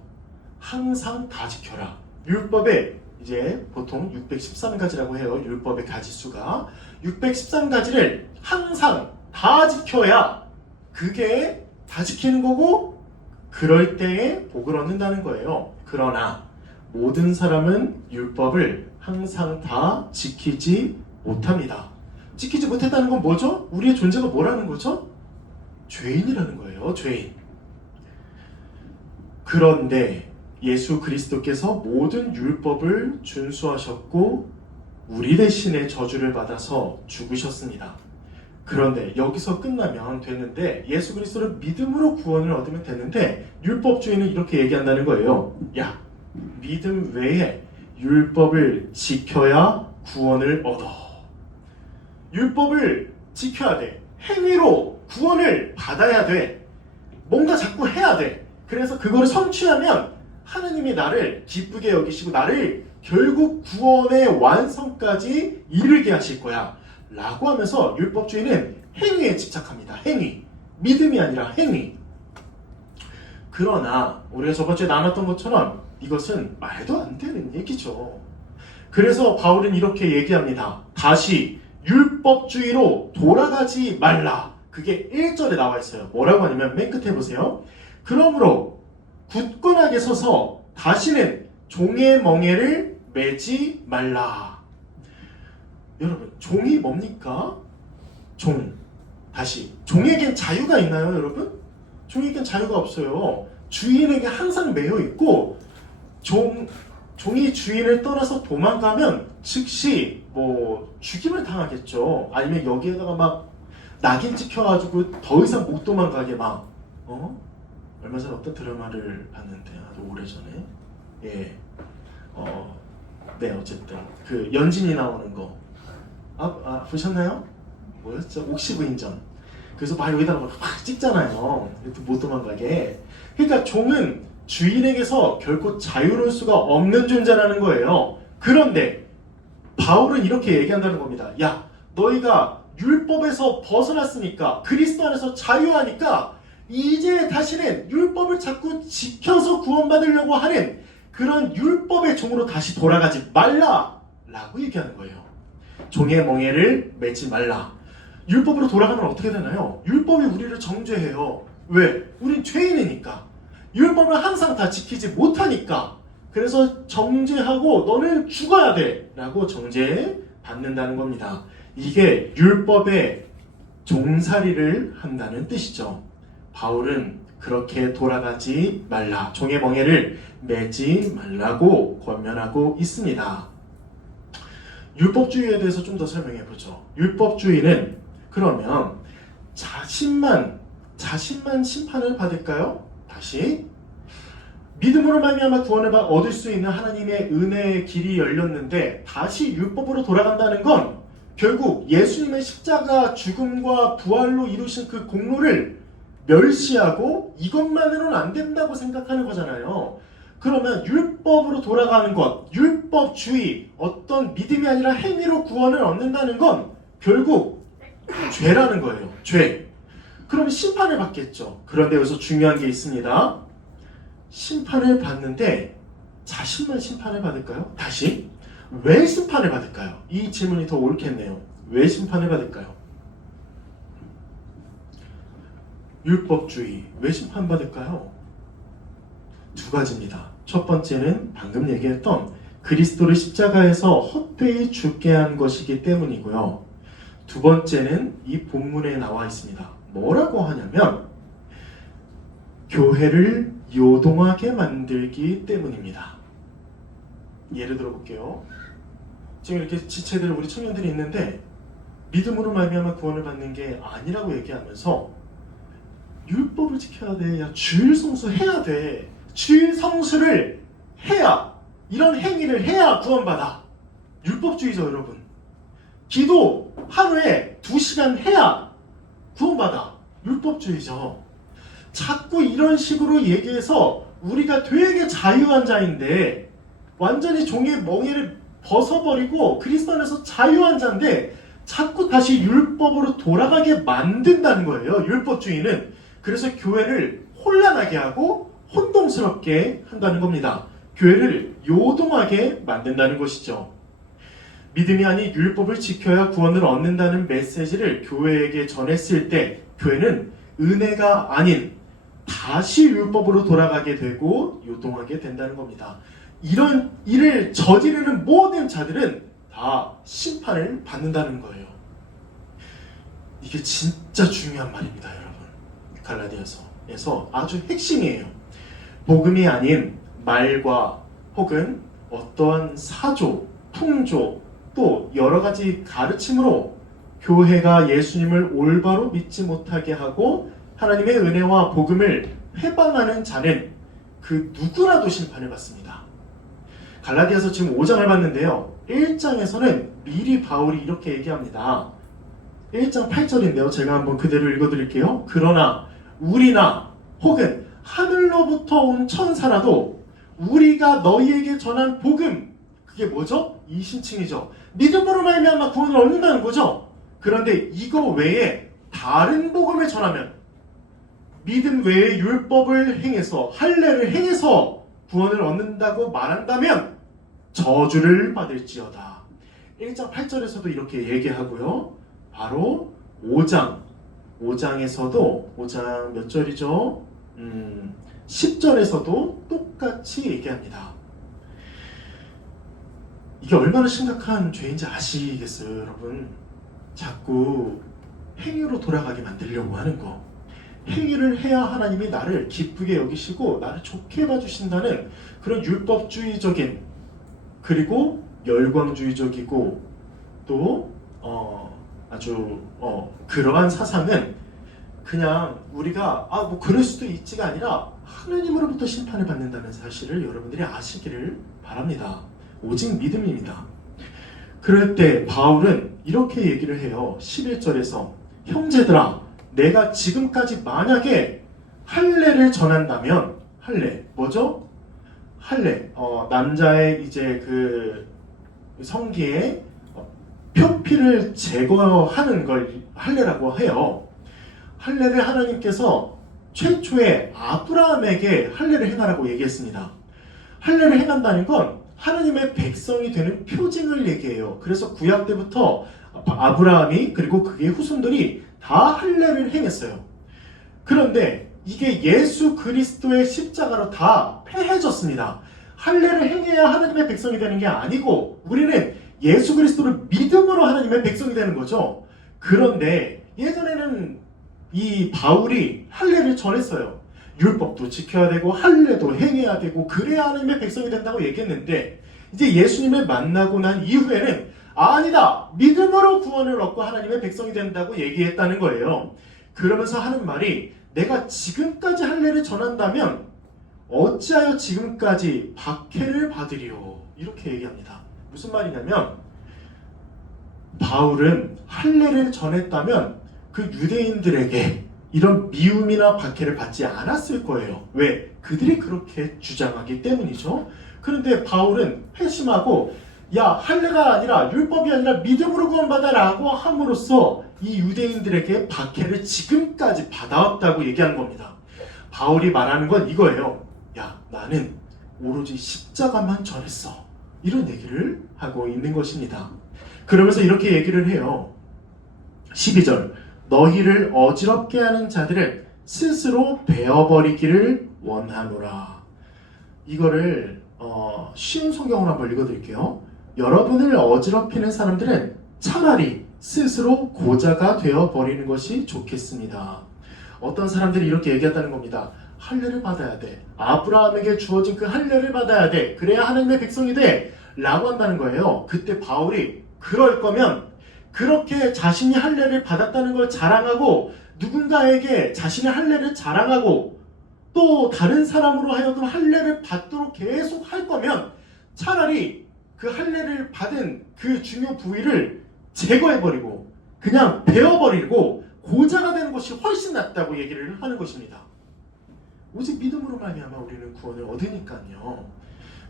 항상 다 지켜라. 율법에 이제 보통 613가지라고 해요. 율법의 가지수가 613가지를 항상 다 지켜야 그게 다 지키는 거고 그럴 때에 복을 얻는다는 거예요. 그러나 모든 사람은 율법을 항상 다 지키지 못합니다. 지키지 못했다는 건 뭐죠? 우리의 존재가 뭐라는 거죠? 죄인이라는 거예요. 죄인. 그런데 예수 그리스도께서 모든 율법을 준수하셨고 우리 대신에 저주를 받아서 죽으셨습니다. 그런데 여기서 끝나면 되는데 예수 그리스도를 믿음으로 구원을 얻으면 되는데 율법주의는 이렇게 얘기한다는 거예요. 야, 믿음 외에 율법을 지켜야 구원을 얻어. 율법을 지켜야 돼. 행위로 구원을 받아야 돼. 뭔가 자꾸 해야 돼. 그래서 그거를 성취하면 하나님이 나를 기쁘게 여기시고 나를 결국 구원의 완성까지 이르게 하실 거야 라고 하면서 율법주의는 행위에 집착합니다. 행위. 믿음이 아니라 행위. 그러나 우리가 저번주에 나눴던 것처럼 이것은 말도 안 되는 얘기죠. 그래서 바울은 이렇게 얘기합니다. 다시 율법주의로 돌아가지 말라. 그게 1절에 나와 있어요. 뭐라고 하냐면 맨 끝에 보세요. 그러므로 굳건하게 서서 다시는 종의 멍에를 매지 말라. 여러분, 종이 뭡니까? 종. 다시, 종에겐 자유가 있나요, 여러분? 종에겐 자유가 없어요. 주인에게 항상 매여 있고 종이 주인을 떠나서 도망가면 즉시 죽임을 당하겠죠. 아니면 여기에다가 막 낙인 찍혀가지고 더 이상 못 도망가게 얼마 전에 어떤 드라마를 봤는데 아주 오래전에 네, 어쨌든 그 연진이 나오는 거 보셨나요? 뭐였죠? 옥시부인전. 그래서 막 여기다가 막 찍잖아요. 못 도망가게. 그러니까 종은 주인에게서 결코 자유로울 수가 없는 존재라는 거예요. 그런데 바울은 이렇게 얘기한다는 겁니다. 야, 너희가 율법에서 벗어났으니까 그리스도 안에서 자유하니까 이제 다시는 율법을 자꾸 지켜서 구원받으려고 하는 그런 율법의 종으로 다시 돌아가지 말라 라고 얘기하는 거예요. 종의 멍에를 매지 말라. 율법으로 돌아가면 어떻게 되나요? 율법이 우리를 정죄해요. 왜? 우린 죄인이니까. 율법을 항상 다 지키지 못하니까. 그래서 정죄하고 너는 죽어야 돼 라고 정죄받는다는 겁니다. 이게 율법의 종살이를 한다는 뜻이죠. 바울은 그렇게 돌아가지 말라, 종의 멍에를 매지 말라고 권면하고 있습니다. 율법주의에 대해서 좀 더 설명해 보죠. 율법주의는 그러면 자신만 심판을 받을까요? 다시 믿음으로 말미암아 구원을 얻을 수 있는 하나님의 은혜의 길이 열렸는데 다시 율법으로 돌아간다는 건 결국 예수님의 십자가 죽음과 부활로 이루신 그 공로를 멸시하고 이것만으로는 안 된다고 생각하는 거잖아요. 그러면 율법으로 돌아가는 것, 율법주의, 어떤 믿음이 아니라 행위로 구원을 얻는다는 건 결국 죄라는 거예요. 죄. 그럼 심판을 받겠죠. 그런데 여기서 중요한 게 있습니다. 심판을 받는데 자신만 심판을 받을까요? 다시 왜 심판을 받을까요? 이 질문이 더 옳겠네요. 왜 심판을 받을까요? 율법주의 왜 심판받을까요? 두 가지입니다. 첫 번째는 방금 얘기했던 그리스도를 십자가에서 헛되이 죽게 한 것이기 때문이고요. 두 번째는 이 본문에 나와 있습니다. 뭐라고 하냐면 교회를 요동하게 만들기 때문입니다. 예를 들어 볼게요. 지금 이렇게 지체들 우리 청년들이 있는데 믿음으로 말미암아 구원을 받는 게 아니라고 얘기하면서 율법을 지켜야 돼. 야, 주일 성수해야 돼. 주일 성수를 해야, 이런 행위를 해야 구원받아. 율법주의죠, 여러분. 기도 하루에 2시간 해야 구원받아. 율법주의죠. 자꾸 이런 식으로 얘기해서 우리가 되게 자유한 자인데 완전히 종의 멍에를 벗어버리고 그리스도 안에서 자유한 자인데 자꾸 다시 율법으로 돌아가게 만든다는 거예요. 율법주의는. 그래서 교회를 혼란하게 하고 혼동스럽게 한다는 겁니다. 교회를 요동하게 만든다는 것이죠. 믿음이 아닌 율법을 지켜야 구원을 얻는다는 메시지를 교회에게 전했을 때 교회는 은혜가 아닌 다시 율법으로 돌아가게 되고 요동하게 된다는 겁니다. 이런 일을 저지르는 모든 자들은 다 심판을 받는다는 거예요. 이게 진짜 중요한 말입니다, 여러분. 갈라디아서에서 아주 핵심이에요. 복음이 아닌 말과 혹은 어떠한 사조, 풍조, 또 여러 가지 가르침으로 교회가 예수님을 올바로 믿지 못하게 하고 하나님의 은혜와 복음을 회방하는 자는 그 누구라도 심판을 받습니다. 갈라디아서 지금 5장을 봤는데요. 1장에서는 미리 바울이 이렇게 얘기합니다. 1장 8절인데요. 제가 한번 그대로 읽어드릴게요. 그러나 우리나 혹은 하늘로부터 온 천사라도 우리가 너희에게 전한 복음, 그게 뭐죠? 이 신칭이죠. 믿음으로 말미암아 구원을 얻는다는 거죠. 그런데 이거 외에 다른 복음을 전하면 믿음 외에 율법을 행해서 할례를 행해서 구원을 얻는다고 말한다면 저주를 받을지어다. 1장 8절에서도 이렇게 얘기하고요. 바로 5장에서도 5장 몇 절이죠? 10절에서도 똑같이 얘기합니다. 이게 얼마나 심각한 죄인지 아시겠어요, 여러분? 자꾸 행위로 돌아가게 만들려고 하는 거. 행위를 해야 하나님이 나를 기쁘게 여기시고 나를 좋게 봐주신다는 그런 율법주의적인, 그리고 열광주의적이고 또 아주 그러한 사상은 그냥 우리가 뭐 그럴 수도 있지가 아니라 하나님으로부터 심판을 받는다는 사실을 여러분들이 아시기를 바랍니다. 오직 믿음입니다. 그럴 때 바울은 이렇게 얘기를 해요. 11절에서 형제들아, 내가 지금까지 만약에 할례를 전한다면, 할례 뭐죠? 할례 남자의 이제 그 성기에 표피를 제거하는 걸 할례라고 해요. 할례를 하나님께서 최초에 아브라함에게 할례를 행하라고 얘기했습니다. 할례를 행한다는 건 하나님의 백성이 되는 표징을 얘기해요. 그래서 구약 때부터 아브라함이 그리고 그의 후손들이 다 할례를 행했어요. 그런데 이게 예수 그리스도의 십자가로 다 패해졌습니다. 할례를 행해야 하나님의 백성이 되는 게 아니고 우리는 예수 그리스도를 믿음으로 하나님의 백성이 되는 거죠. 그런데 예전에는 이 바울이 할례를 전했어요. 율법도 지켜야 되고 할례도 행해야 되고 그래야 하나님의 백성이 된다고 얘기했는데 이제 예수님을 만나고 난 이후에는 아니다, 믿음으로 구원을 얻고 하나님의 백성이 된다고 얘기했다는 거예요. 그러면서 하는 말이 내가 지금까지 할례를 전한다면 어찌하여 지금까지 박해를 받으리요, 이렇게 얘기합니다. 무슨 말이냐면 바울은 할례를 전했다면 그 유대인들에게 이런 미움이나 박해를 받지 않았을 거예요. 왜? 그들이 그렇게 주장하기 때문이죠. 그런데 바울은 회심하고 야, 할례가 아니라 율법이 아니라 믿음으로 구원받아라고 함으로써 이 유대인들에게 박해를 지금까지 받아왔다고 얘기하는 겁니다. 바울이 말하는 건 이거예요. 야, 나는 오로지 십자가만 전했어, 이런 얘기를 하고 있는 것입니다. 그러면서 이렇게 얘기를 해요. 12절, 너희를 어지럽게 하는 자들을 스스로 베어버리기를 원하노라. 이거를 쉬운 성경으로 한번 읽어드릴게요. 여러분을 어지럽히는 사람들은 차라리 스스로 고자가 되어버리는 것이 좋겠습니다. 어떤 사람들이 이렇게 얘기했다는 겁니다. 할례를 받아야 돼, 아브라함에게 주어진 그 할례를 받아야 돼, 그래야 하나님의 백성이 돼 라고 한다는 거예요. 그때 바울이 그럴 거면 그렇게 자신이 할례를 받았다는 걸 자랑하고 누군가에게 자신의 할례를 자랑하고 또 다른 사람으로 하여금 할례를 받도록 계속 할 거면 차라리 그 할례를 받은 그 중요 부위를 제거해버리고 그냥 베어버리고 고자가 되는 것이 훨씬 낫다고 얘기를 하는 것입니다. 오직 믿음으로 말미암아 우리는 구원을 얻으니까요.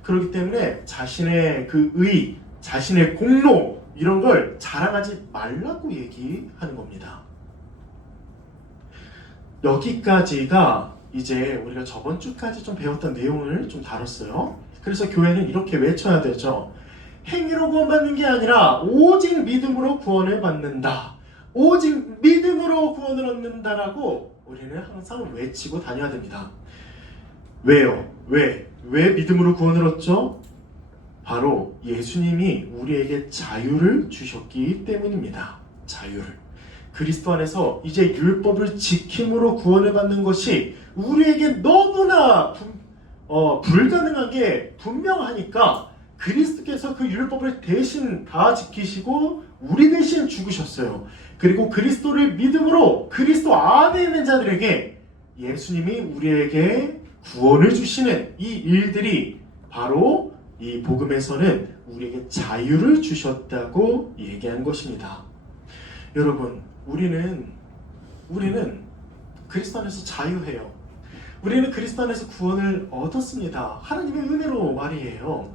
그렇기 때문에 자신의 그 의, 자신의 공로 이런 걸 자랑하지 말라고 얘기하는 겁니다. 여기까지가 이제 우리가 저번 주까지 좀 배웠던 내용을 좀 다뤘어요. 그래서 교회는 이렇게 외쳐야 되죠. 행위로 구원받는 게 아니라 오직 믿음으로 구원을 받는다, 오직 믿음으로 구원을 얻는다라고 우리는 항상 외치고 다녀야 됩니다. 왜요? 왜 믿음으로 구원을 얻죠? 바로 예수님이 우리에게 자유를 주셨기 때문입니다. 자유를. 그리스도 안에서 이제 율법을 지킴으로 구원을 받는 것이 우리에게 너무나 불가능하게 분명하니까 그리스도께서 그 율법을 대신 다 지키시고 우리 대신 죽으셨어요. 그리고 그리스도를 믿음으로 그리스도 안에 있는 자들에게 예수님이 우리에게 구원을 주시는 이 일들이 바로 이 복음에서는 우리에게 자유를 주셨다고 얘기한 것입니다. 여러분, 우리는 그리스도 안에서 자유해요. 우리는 그리스도 안에서 구원을 얻었습니다. 하나님의 은혜로 말이에요.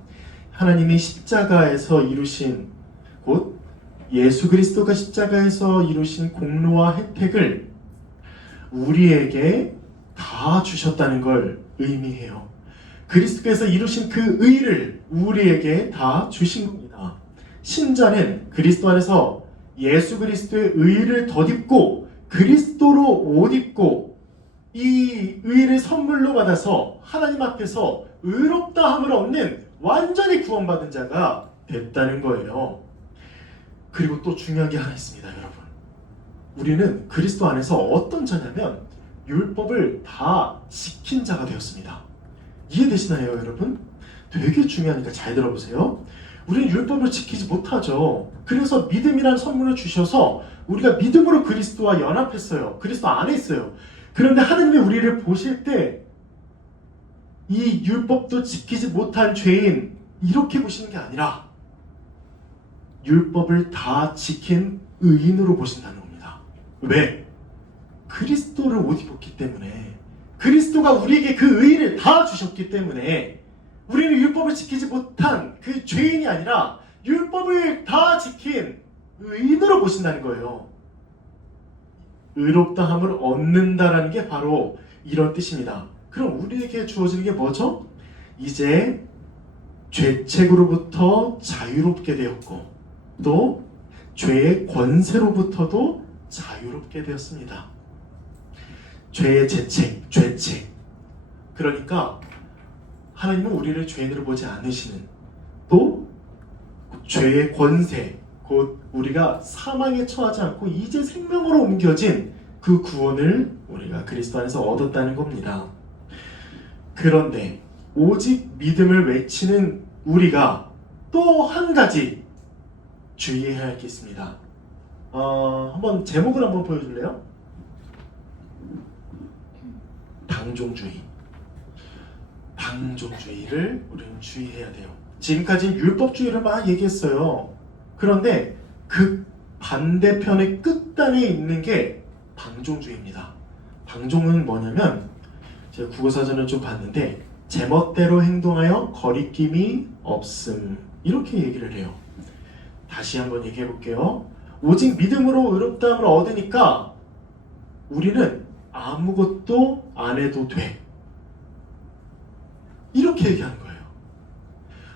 하나님이 십자가에서 이루신, 곧 예수 그리스도가 십자가에서 이루신 공로와 혜택을 우리에게 다 주셨다는 걸 의미해요. 그리스도께서 이루신 그 의를 우리에게 다 주신 겁니다. 신자는 그리스도 안에서 예수 그리스도의 의를 덧입고 그리스도로 옷 입고 이 의를 선물로 받아서 하나님 앞에서 의롭다함을 얻는 완전히 구원받은 자가 됐다는 거예요. 그리고 또 중요한 게 하나 있습니다, 여러분. 우리는 그리스도 안에서 어떤 자냐면 율법을 다 지킨 자가 되었습니다. 이해되시나요, 여러분? 되게 중요하니까 잘 들어보세요. 우리는 율법을 지키지 못하죠. 그래서 믿음이라는 선물을 주셔서 우리가 믿음으로 그리스도와 연합했어요. 그리스도 안에 있어요. 그런데 하나님이 우리를 보실 때 이 율법도 지키지 못한 죄인 이렇게 보시는 게 아니라 율법을 다 지킨 의인으로 보신다는 겁니다. 왜? 그리스도를 옷 입었기 때문에, 그리스도가 우리에게 그 의를 다 주셨기 때문에 우리는 율법을 지키지 못한 그 죄인이 아니라 율법을 다 지킨 의인으로 보신다는 거예요. 의롭다함을 얻는다라는 게 바로 이런 뜻입니다. 그럼 우리에게 주어지는 게 뭐죠? 이제 죄책으로부터 자유롭게 되었고 또 죄의 권세로부터도 자유롭게 되었습니다. 죄의 죄책. 그러니까 하나님은 우리를 죄인으로 보지 않으시는, 또 죄의 권세, 곧 우리가 사망에 처하지 않고 이제 생명으로 옮겨진 그 구원을 우리가 그리스도 안에서 얻었다는 겁니다. 그런데 오직 믿음을 외치는 우리가 또 한 가지 주의해야 할 게 있습니다. 한번 제목을 한번 보여줄래요? 방종주의를 우리는 주의해야 돼요. 지금까지 율법주의를 막 얘기했어요. 그런데 그 반대편의 끝단에 있는 게 방종주의입니다. 방종은 뭐냐면, 제가 국어사전을 좀 봤는데 제멋대로 행동하여 거리낌이 없음, 이렇게 얘기를 해요. 다시 한번 얘기해 볼게요. 오직 믿음으로 의롭다함을 얻으니까 우리는 아무것도 안 해도 돼, 이렇게 얘기하는 거예요.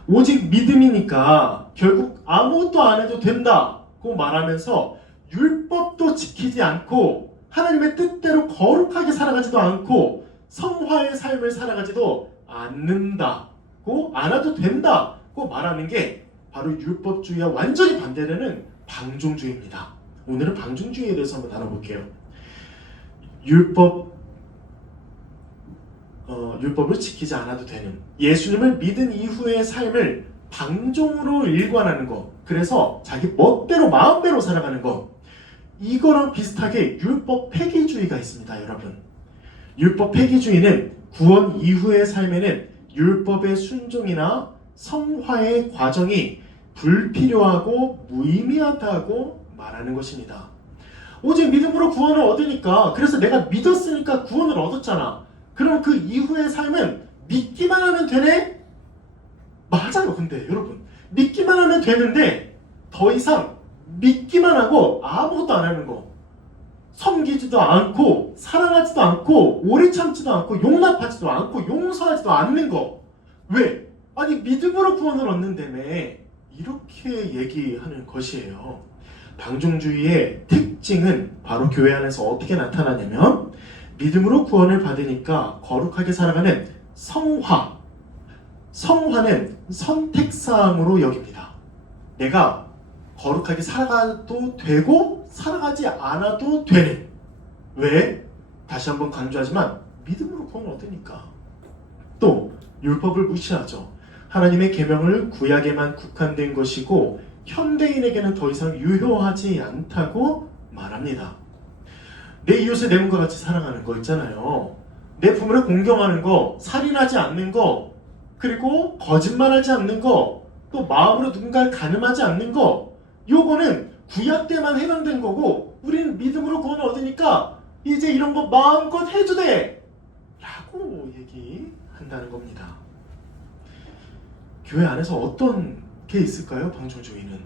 오직 믿음이니까 결국 아무것도 안 해도 된다고 말하면서 율법도 지키지 않고 하나님의 뜻대로 거룩하게 살아가지도 않고 성화의 삶을 살아가지도 않는다고, 않아도 된다고 말하는 게 바로 율법주의와 완전히 반대되는 방종주의입니다. 오늘은 방종주의에 대해서 한번 나눠볼게요. 율법을 지키지 않아도 되는, 예수님을 믿은 이후의 삶을 방종으로 일관하는 것, 그래서 자기 멋대로 마음대로 살아가는 것, 이거랑 비슷하게 율법 폐기주의가 있습니다. 여러분, 율법 폐기주의는 구원 이후의 삶에는 율법의 순종이나 성화의 과정이 불필요하고 무의미하다고 말하는 것입니다. 오직 믿음으로 구원을 얻으니까, 그래서 내가 믿었으니까 구원을 얻었잖아. 그럼 그 이후의 삶은 믿기만 하면 되네? 맞아요. 근데 여러분, 믿기만 하면 되는데 더 이상 믿기만 하고 아무것도 안 하는 거, 섬기지도 않고 사랑하지도 않고 오래 참지도 않고 용납하지도 않고 용서하지도 않는 거, 왜? 아니 믿음으로 구원을 얻는다며, 이렇게 얘기하는 것이에요. 방종주의의 특징은 바로 교회 안에서 어떻게 나타나냐면, 믿음으로 구원을 받으니까 거룩하게 살아가는 성화는 선택사항으로 여깁니다. 내가 거룩하게 살아가도 되고 살아가지 않아도 되는, 왜? 다시 한번 강조하지만 믿음으로 구원을 얻으니까. 또 율법을 무시하죠. 하나님의 계명을 구약에만 국한된 것이고 현대인에게는 더 이상 유효하지 않다고 말합니다. 내 이웃을 내 몸과 같이 사랑하는 거 있잖아요. 내 부모를 공경하는 거, 살인하지 않는 거, 그리고 거짓말하지 않는 거, 또 마음으로 누군가를 가늠하지 않는 거, 요거는 구약 때만 해당된 거고 우리는 믿음으로 구원을 얻으니까 이제 이런 거 마음껏 해도 돼! 라고 얘기한다는 겁니다. 교회 안에서 어떤 게 있을까요? 방종주의는.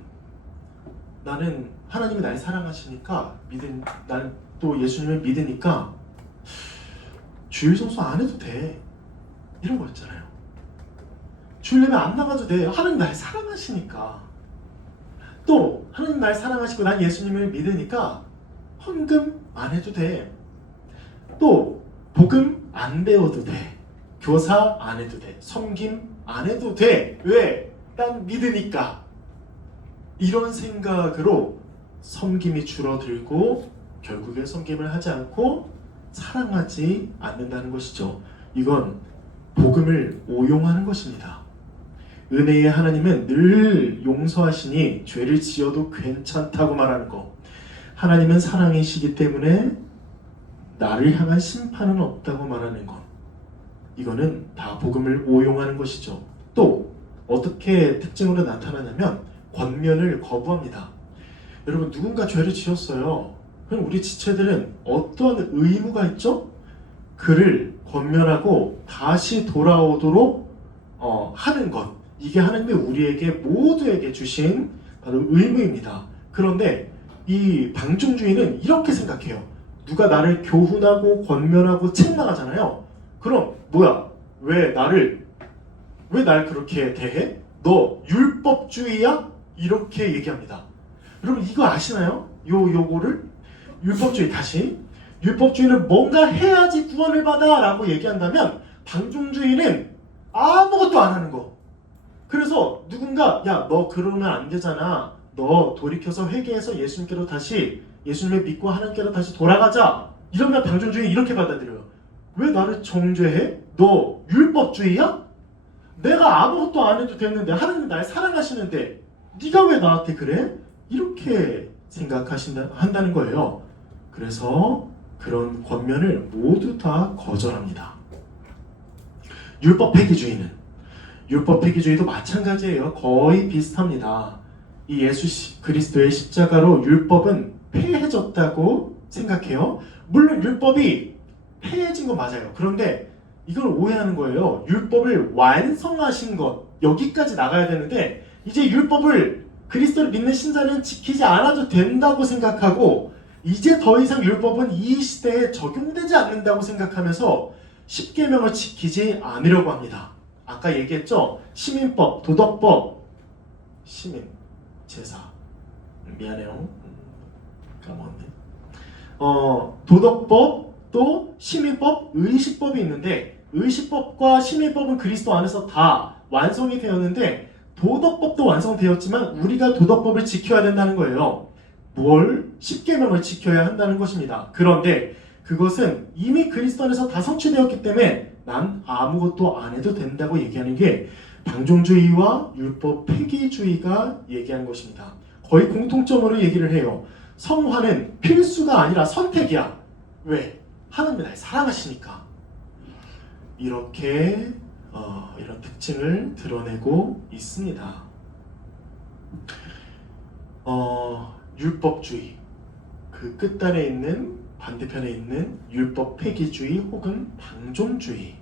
나는 하나님이 날 사랑하시니까 나는 또 예수님을 믿으니까 주일 성수 안 해도 돼, 이런 거였잖아요. 주일 예배 안 나가도 돼, 하나님 날 사랑하시니까. 또 하나님 날 사랑하시고 난 예수님을 믿으니까 헌금 안 해도 돼, 또 복음 안 배워도 돼, 교사 안 해도 돼, 섬김 안 해도 돼, 왜? 난 믿으니까. 이런 생각으로 섬김이 줄어들고 결국에 섬김을 하지 않고 사랑하지 않는다는 것이죠. 이건 복음을 오용하는 것입니다. 은혜의 하나님은 늘 용서하시니 죄를 지어도 괜찮다고 말하는 것, 하나님은 사랑이시기 때문에 나를 향한 심판은 없다고 말하는 것, 이거는 다 복음을 오용하는 것이죠. 또 어떻게 특징으로 나타나냐면 권면을 거부합니다. 여러분, 누군가 죄를 지었어요. 그럼 우리 지체들은 어떤 의무가 있죠? 그를 권면하고 다시 돌아오도록 하는 것, 이게 하나님이 우리에게 모두에게 주신 바로 의무입니다. 그런데 이 방종주의는 이렇게 생각해요. 누가 나를 교훈하고 권면하고 책망하잖아요. 그럼 뭐야? 왜 날 그렇게 대해? 너 율법주의야? 이렇게 얘기합니다. 여러분, 이거 아시나요? 요거를 율법주의, 다시 율법주의는 뭔가 해야지 구원을 받아 라고 얘기한다면 방종주의는 아무것도 안 하는 거. 그래서 누군가 야 너 그러면 안 되잖아. 너 돌이켜서 회개해서 예수님께로 다시 예수님을 믿고 하나님께로 다시 돌아가자. 이러면 방종주의 이렇게 받아들여요. 왜 나를 정죄해? 너 율법주의야? 내가 아무것도 안 해도 됐는데 하나님이 날 사랑하시는데 네가 왜 나한테 그래? 이렇게 한다는 거예요. 그래서 그런 권면을 모두 다 거절합니다. 율법 폐기주의도 마찬가지예요. 거의 비슷합니다. 이 예수 그리스도의 십자가로 율법은 폐해졌다고 생각해요. 물론 율법이 폐해진 건 맞아요. 그런데 이걸 오해하는 거예요. 율법을 완성하신 것, 여기까지 나가야 되는데 이제 율법을 그리스도를 믿는 신자는 지키지 않아도 된다고 생각하고 이제 더 이상 율법은 이 시대에 적용되지 않는다고 생각하면서 십계명을 지키지 않으려고 합니다. 아까 얘기했죠? 시민법, 도덕법, 시민, 제사. 미안해요. 까먹었네. 도덕법, 또 시민법, 의식법이 있는데 의식법과 시민법은 그리스도 안에서 다 완성이 되었는데 도덕법도 완성되었지만 우리가 도덕법을 지켜야 된다는 거예요. 뭘? 십계명을 지켜야 한다는 것입니다. 그런데 그것은 이미 그리스도 안에서 다 성취되었기 때문에 난 아무것도 안 해도 된다고 얘기하는 게 방종주의와 율법 폐기주의가 얘기한 것입니다. 거의 공통점으로 얘기를 해요. 성화는 필수가 아니라 선택이야. 왜? 하나님이 날 사랑하시니까. 이렇게 이런 특징을 드러내고 있습니다. 율법주의, 그 끝단에 있는 반대편에 있는 율법 폐기주의 혹은 방종주의.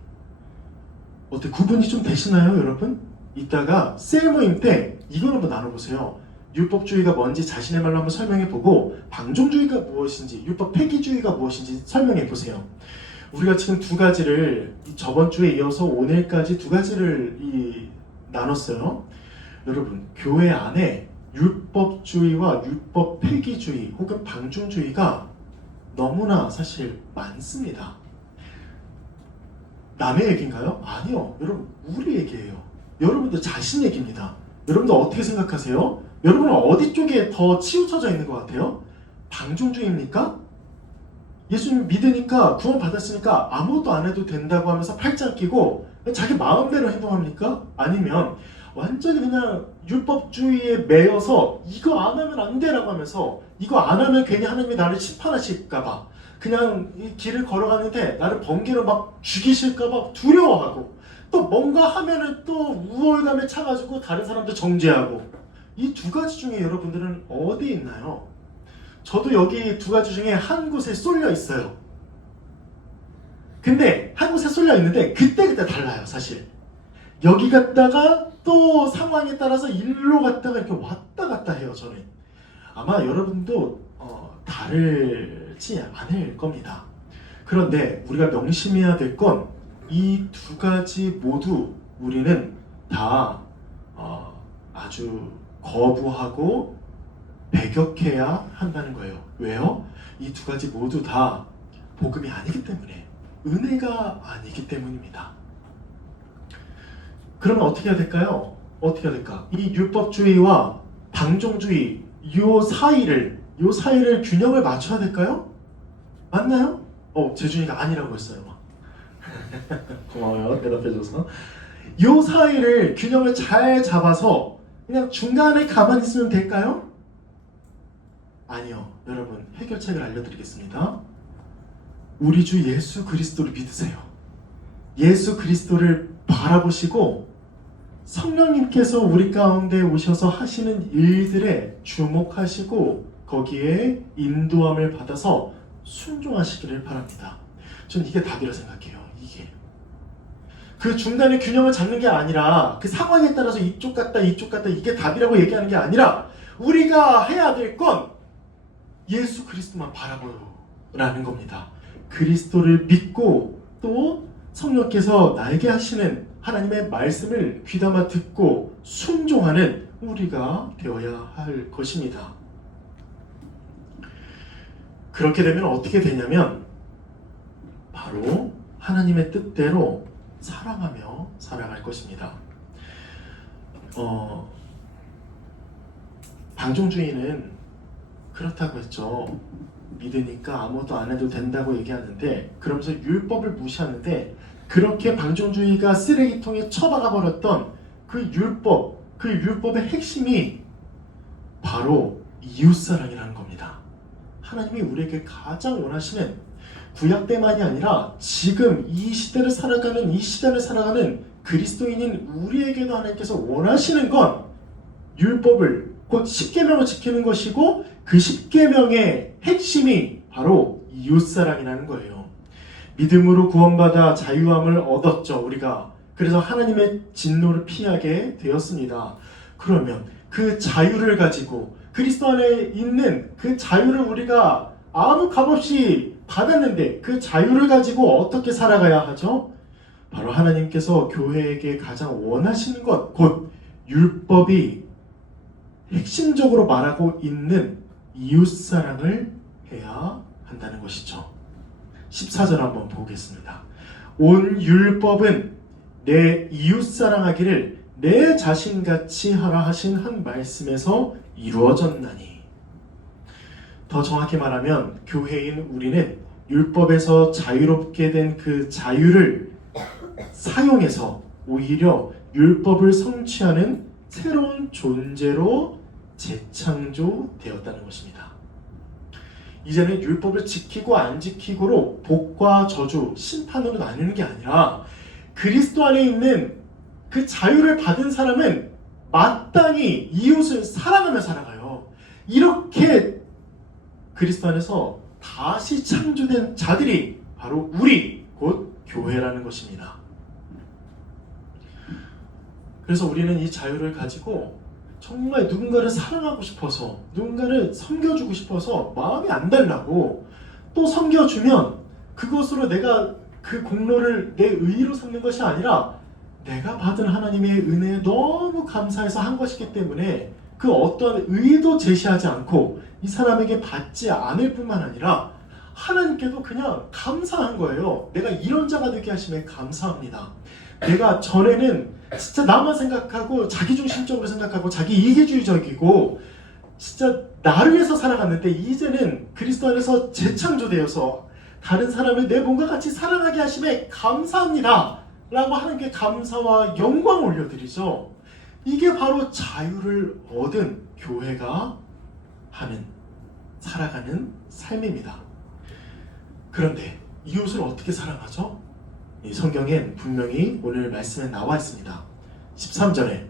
어때 구분이 좀 되시나요, 여러분? 이따가 셀 모임 때 이걸 한번 나눠보세요. 율법주의가 뭔지 자신의 말로 한번 설명해보고 방종주의가 무엇인지, 율법 폐기주의가 무엇인지 설명해보세요. 우리가 지금 두 가지를 저번 주에 이어서 오늘까지 두 가지를 나눴어요. 여러분, 교회 안에 율법주의와 율법 폐기주의 혹은 방종주의가 너무나 사실 많습니다. 남의 얘기인가요? 아니요. 여러분, 우리 얘기예요. 여러분들 자신 얘기입니다. 여러분들 어떻게 생각하세요? 여러분은 어디 쪽에 더 치우쳐져 있는 것 같아요? 방종주의입니까? 예수님 믿으니까 구원 받았으니까 아무것도 안 해도 된다고 하면서 팔짱 끼고 자기 마음대로 행동합니까? 아니면 완전히 그냥 율법주의에 매여서 이거 안 하면 안 돼라고 하면서 이거 안 하면 괜히 하나님이 나를 심판하실까봐 그냥 이 길을 걸어가는데 나를 번개로 막 죽이실까봐 두려워하고 또 뭔가 하면은 또 우월감에 차가지고 다른 사람들 정죄하고 이 두 가지 중에 여러분들은 어디 있나요? 저도 여기 두 가지 중에 한 곳에 쏠려 있어요. 근데 한 곳에 쏠려 있는데 그때그때 달라요, 사실. 여기 갔다가 또 상황에 따라서 일로 갔다가 이렇게 왔다 갔다 해요, 저는. 아마 여러분도 다르지 않을 겁니다. 그런데 우리가 명심해야 될 건 이 두 가지 모두 우리는 다 아주 거부하고 배격해야 한다는 거예요. 왜요? 이 두 가지 모두 다 복음이 아니기 때문에, 은혜가 아니기 때문입니다. 그러면 어떻게 해야 될까요? 어떻게 해야 될까? 이 율법주의와 방종주의 요 사이를 균형을 맞춰야 될까요? 맞나요? 재준이가 아니라고 했어요. 고마워요, 대답해줘서. 요 사이를 균형을 잘 잡아서 그냥 중간에 가만히 있으면 될까요? 아니요. 여러분, 해결책을 알려드리겠습니다. 우리 주 예수 그리스도를 믿으세요. 예수 그리스도를 바라보시고 성령님께서 우리 가운데 오셔서 하시는 일들에 주목하시고 거기에 인도함을 받아서 순종하시기를 바랍니다. 저는 이게 답이라 생각해요. 이게 그 중간에 균형을 잡는 게 아니라 그 상황에 따라서 이쪽 갔다 이게 답이라고 얘기하는 게 아니라 우리가 해야 될 건 예수 그리스도만 바라보라는 겁니다. 그리스도를 믿고 또 성령께서 나에게 하시는 하나님의 말씀을 귀담아 듣고 순종하는 우리가 되어야 할 것입니다. 그렇게 되면 어떻게 되냐면 바로 하나님의 뜻대로 사랑하며 살아갈 것입니다. 방종주의는 그렇다고 했죠. 믿으니까 아무것도 안 해도 된다고 얘기하는데, 그러면서 율법을 무시하는데, 그렇게 방종주의가 쓰레기통에 처박아 버렸던 그 율법의 핵심이 바로 이웃사랑이라는 겁니다. 하나님이 우리에게 가장 원하시는, 구약 때만이 아니라 지금 이 시대를 살아가는 그리스도인인 우리에게도 하나님께서 원하시는 건 율법을, 곧 십계명을 지키는 것이고, 그 십계명의 핵심이 바로 이웃사랑이라는 거예요. 믿음으로 구원받아 자유함을 얻었죠, 우리가. 그래서 하나님의 진노를 피하게 되었습니다. 그러면 그 자유를 가지고, 그리스도 안에 있는 그 자유를 우리가 아무 값없이 받았는데, 그 자유를 가지고 어떻게 살아가야 하죠? 바로 하나님께서 교회에게 가장 원하시는 것, 곧 율법이 핵심적으로 말하고 있는 이웃사랑을 해야 한다는 것이죠. 14절 한번 보겠습니다. 온 율법은 내 이웃사랑하기를 내 자신같이 하라 하신 한 말씀에서 이루어졌나니. 더 정확히 말하면 교회인 우리는 율법에서 자유롭게 된 그 자유를 사용해서 오히려 율법을 성취하는 새로운 존재로 재창조되었다는 것입니다. 이제는 율법을 지키고 안 지키고로 복과 저주, 심판으로 나누는 게 아니라, 그리스도 안에 있는 그 자유를 받은 사람은 마땅히 이웃을 사랑하며 살아가요. 이렇게 그리스도 안에서 다시 창조된 자들이 바로 우리, 곧 교회라는 것입니다. 그래서 우리는 이 자유를 가지고 정말 누군가를 사랑하고 싶어서, 누군가를 섬겨주고 싶어서 마음이 안 달라고, 또 섬겨주면 그것으로 내가 그 공로를 내 의의로 삼는 것이 아니라 내가 받은 하나님의 은혜에 너무 감사해서 한 것이기 때문에 그 어떠한 의의도 제시하지 않고 이 사람에게 받지 않을 뿐만 아니라 하나님께도 그냥 감사한 거예요. 내가 이런 자가 되게 하심에 감사합니다. 내가 전에는 진짜 나만 생각하고 자기중심적으로 생각하고 자기 이기주의적이고 진짜 나를 위해서 살아갔는데, 이제는 그리스도 안에서 재창조되어서 다른 사람을 내 몸과 같이 사랑하게 하심에 감사합니다 라고 하나님께 감사와 영광 올려드리죠. 이게 바로 자유를 얻은 교회가 하는, 살아가는 삶입니다. 그런데 이웃을 어떻게 사랑하죠? 이 성경엔 분명히 오늘 말씀에 나와 있습니다. 13절에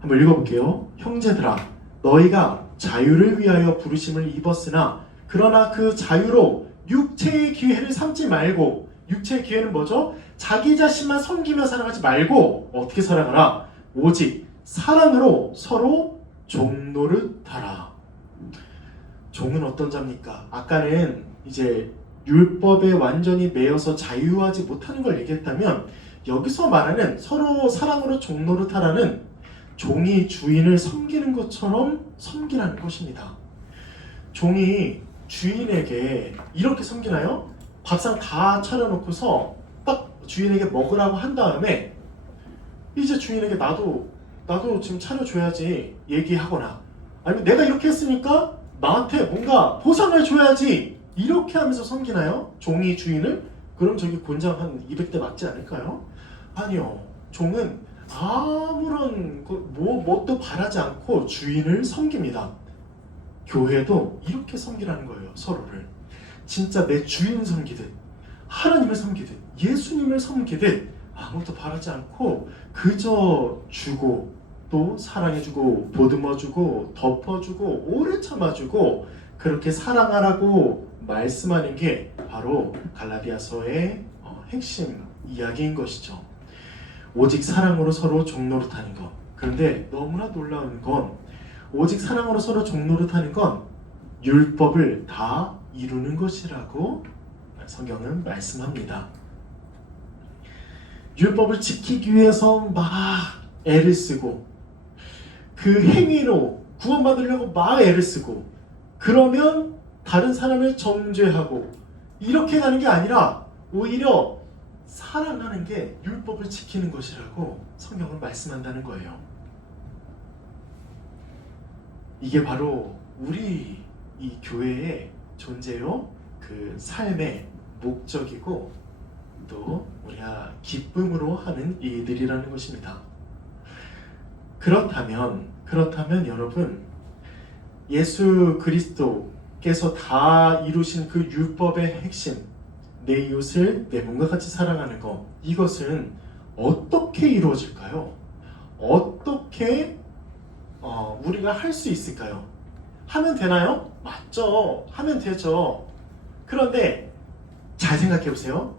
한번 읽어볼게요. 형제들아, 너희가 자유를 위하여 부르심을 입었으나 그러나 그 자유로 육체의 기회를 삼지 말고, 육체의 기회는 뭐죠? 자기 자신만 섬기며 살아가지 말고 어떻게 살아가라? 오직 사랑으로 서로 종노릇하라. 종은 어떤 자입니까? 아까는 이제 율법에 완전히 매여서 자유하지 못하는 걸 얘기했다면, 여기서 말하는 서로 사랑으로 종노릇하라는 종이 주인을 섬기는 것처럼 섬기라는 것입니다. 종이 주인에게 이렇게 섬기나요? 밥상 다 차려놓고서 딱 주인에게 먹으라고 한 다음에 이제 주인에게 나도 지금 차려줘야지 얘기하거나, 아니면 내가 이렇게 했으니까 나한테 뭔가 보상을 줘야지 이렇게 하면서 섬기나요? 종이 주인을? 그럼 저기 곤장 한 200대 맞지 않을까요? 아니요. 종은 아무런 뭣도 바라지 않고 주인을 섬깁니다. 교회도 이렇게 섬기라는 거예요. 서로를. 진짜 내 주인 섬기듯, 하나님을 섬기듯, 예수님을 섬기듯 아무것도 바라지 않고 그저 주고, 또 사랑해주고, 보듬어주고, 덮어주고, 오래 참아주고, 그렇게 사랑하라고 말씀하는 게 바로 갈라디아서의 핵심 이야기인 것이죠. 오직 사랑으로 서로 종노릇하는 것. 그런데 너무나 놀라운 건, 오직 사랑으로 서로 종노릇하는 건 율법을 다 이루는 것이라고 성경은 말씀합니다. 율법을 지키기 위해서 막 애를 쓰고, 그 행위로 구원받으려고 막 애를 쓰고, 그러면 다른 사람을 정죄하고 이렇게 가는 게 아니라 오히려 사랑하는 게 율법을 지키는 것이라고 성경은 말씀한다는 거예요. 이게 바로 우리 이 교회의 존재요, 그 삶의 목적이고 또 우리가 기쁨으로 하는 일들이라는 것입니다. 그렇다면 여러분, 예수 그리스도께서 다 이루신 그 율법의 핵심, 내 이웃을 내 몸과 같이 사랑하는 것, 이것은 어떻게 이루어질까요? 어떻게 우리가 할 수 있을까요? 하면 되나요? 맞죠. 하면 되죠. 그런데 잘 생각해 보세요.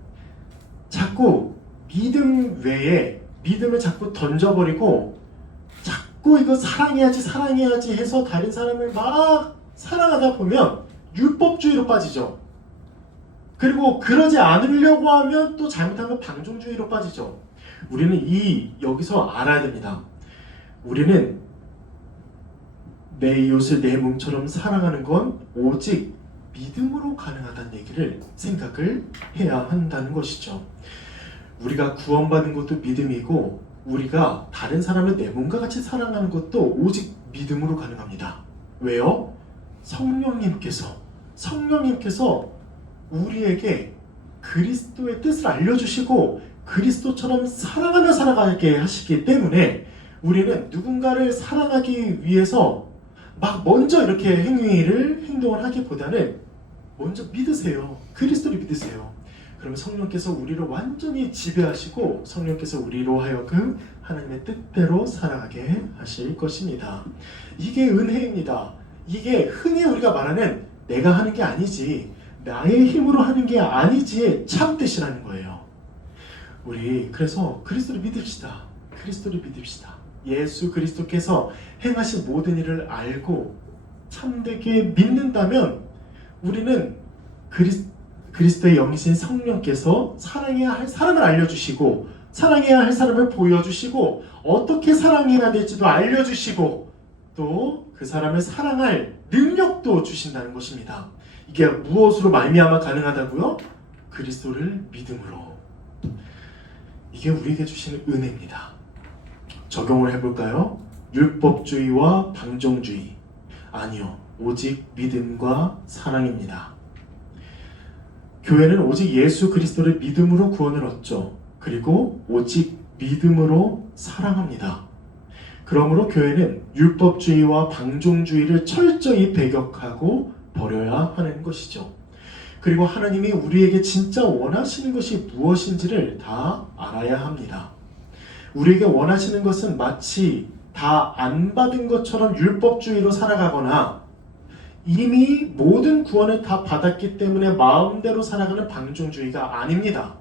자꾸 믿음 외에 믿음을 자꾸 던져버리고 자꾸 이거 사랑해야지 해서 다른 사람을 막 사랑하다 보면 율법주의로 빠지죠. 그리고 그러지 않으려고 하면 또 잘못하면 방종주의로 빠지죠. 우리는 여기서 알아야 됩니다. 우리는 내 이웃을 내 몸처럼 사랑하는 건 오직 믿음으로 가능하다는 얘기를 생각을 해야 한다는 것이죠. 우리가 구원받은 것도 믿음이고 우리가 다른 사람을 내 몸과 같이 사랑하는 것도 오직 믿음으로 가능합니다. 왜요? 성령님께서 우리에게 그리스도의 뜻을 알려주시고 그리스도처럼 사랑하며 살아가게 하시기 때문에 우리는 누군가를 사랑하기 위해서 막 먼저 이렇게 행동을 하기보다는 먼저 믿으세요. 그리스도를 믿으세요. 그러면 성령께서 우리를 완전히 지배하시고 성령께서 우리로 하여금 하나님의 뜻대로 살아가게 하실 것입니다. 이게 은혜입니다. 이게 흔히 우리가 말하는 내가 하는 게 아니지, 나의 힘으로 하는 게 아니지의 참뜻이라는 거예요. 우리 그래서 그리스도를 믿읍시다. 예수 그리스도께서 행하신 모든 일을 알고 참되게 믿는다면 우리는 그리스도의 영이신 성령께서 사랑해야 할 사람을 알려주시고 사랑해야 할 사람을 보여주시고 어떻게 사랑해야 될지도 알려주시고 또 그 사람을 사랑할 능력도 주신다는 것입니다. 이게 무엇으로 말미암아 가능하다고요? 그리스도를 믿음으로. 이게 우리에게 주시는 은혜입니다. 적용을 해볼까요? 율법주의와 방종주의. 아니요. 오직 믿음과 사랑입니다. 교회는 오직 예수 그리스도를 믿음으로 구원을 얻죠. 그리고 오직 믿음으로 사랑합니다. 그러므로 교회는 율법주의와 방종주의를 철저히 배격하고 버려야 하는 것이죠. 그리고 하나님이 우리에게 진짜 원하시는 것이 무엇인지를 다 알아야 합니다. 우리에게 원하시는 것은 마치 다 안 받은 것처럼 율법주의로 살아가거나 이미 모든 구원을 다 받았기 때문에 마음대로 살아가는 방종주의가 아닙니다.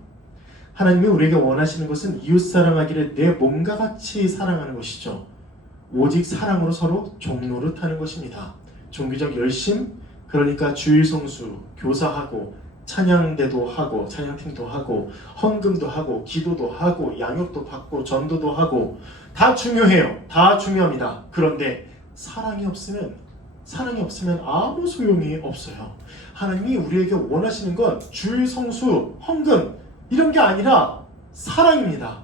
하나님이 우리에게 원하시는 것은 이웃 사랑하기를 내 몸과 같이 사랑하는 것이죠. 오직 사랑으로 서로 종노릇하는 것입니다. 종교적 열심, 그러니까 주일 성수, 교사하고 찬양대도 하고 찬양팀도 하고 헌금도 하고 기도도 하고 양육도 받고 전도도 하고 다 중요해요. 다 중요합니다. 그런데 사랑이 없으면 아무 소용이 없어요. 하나님이 우리에게 원하시는 건 주일 성수, 헌금 이런 게 아니라 사랑입니다.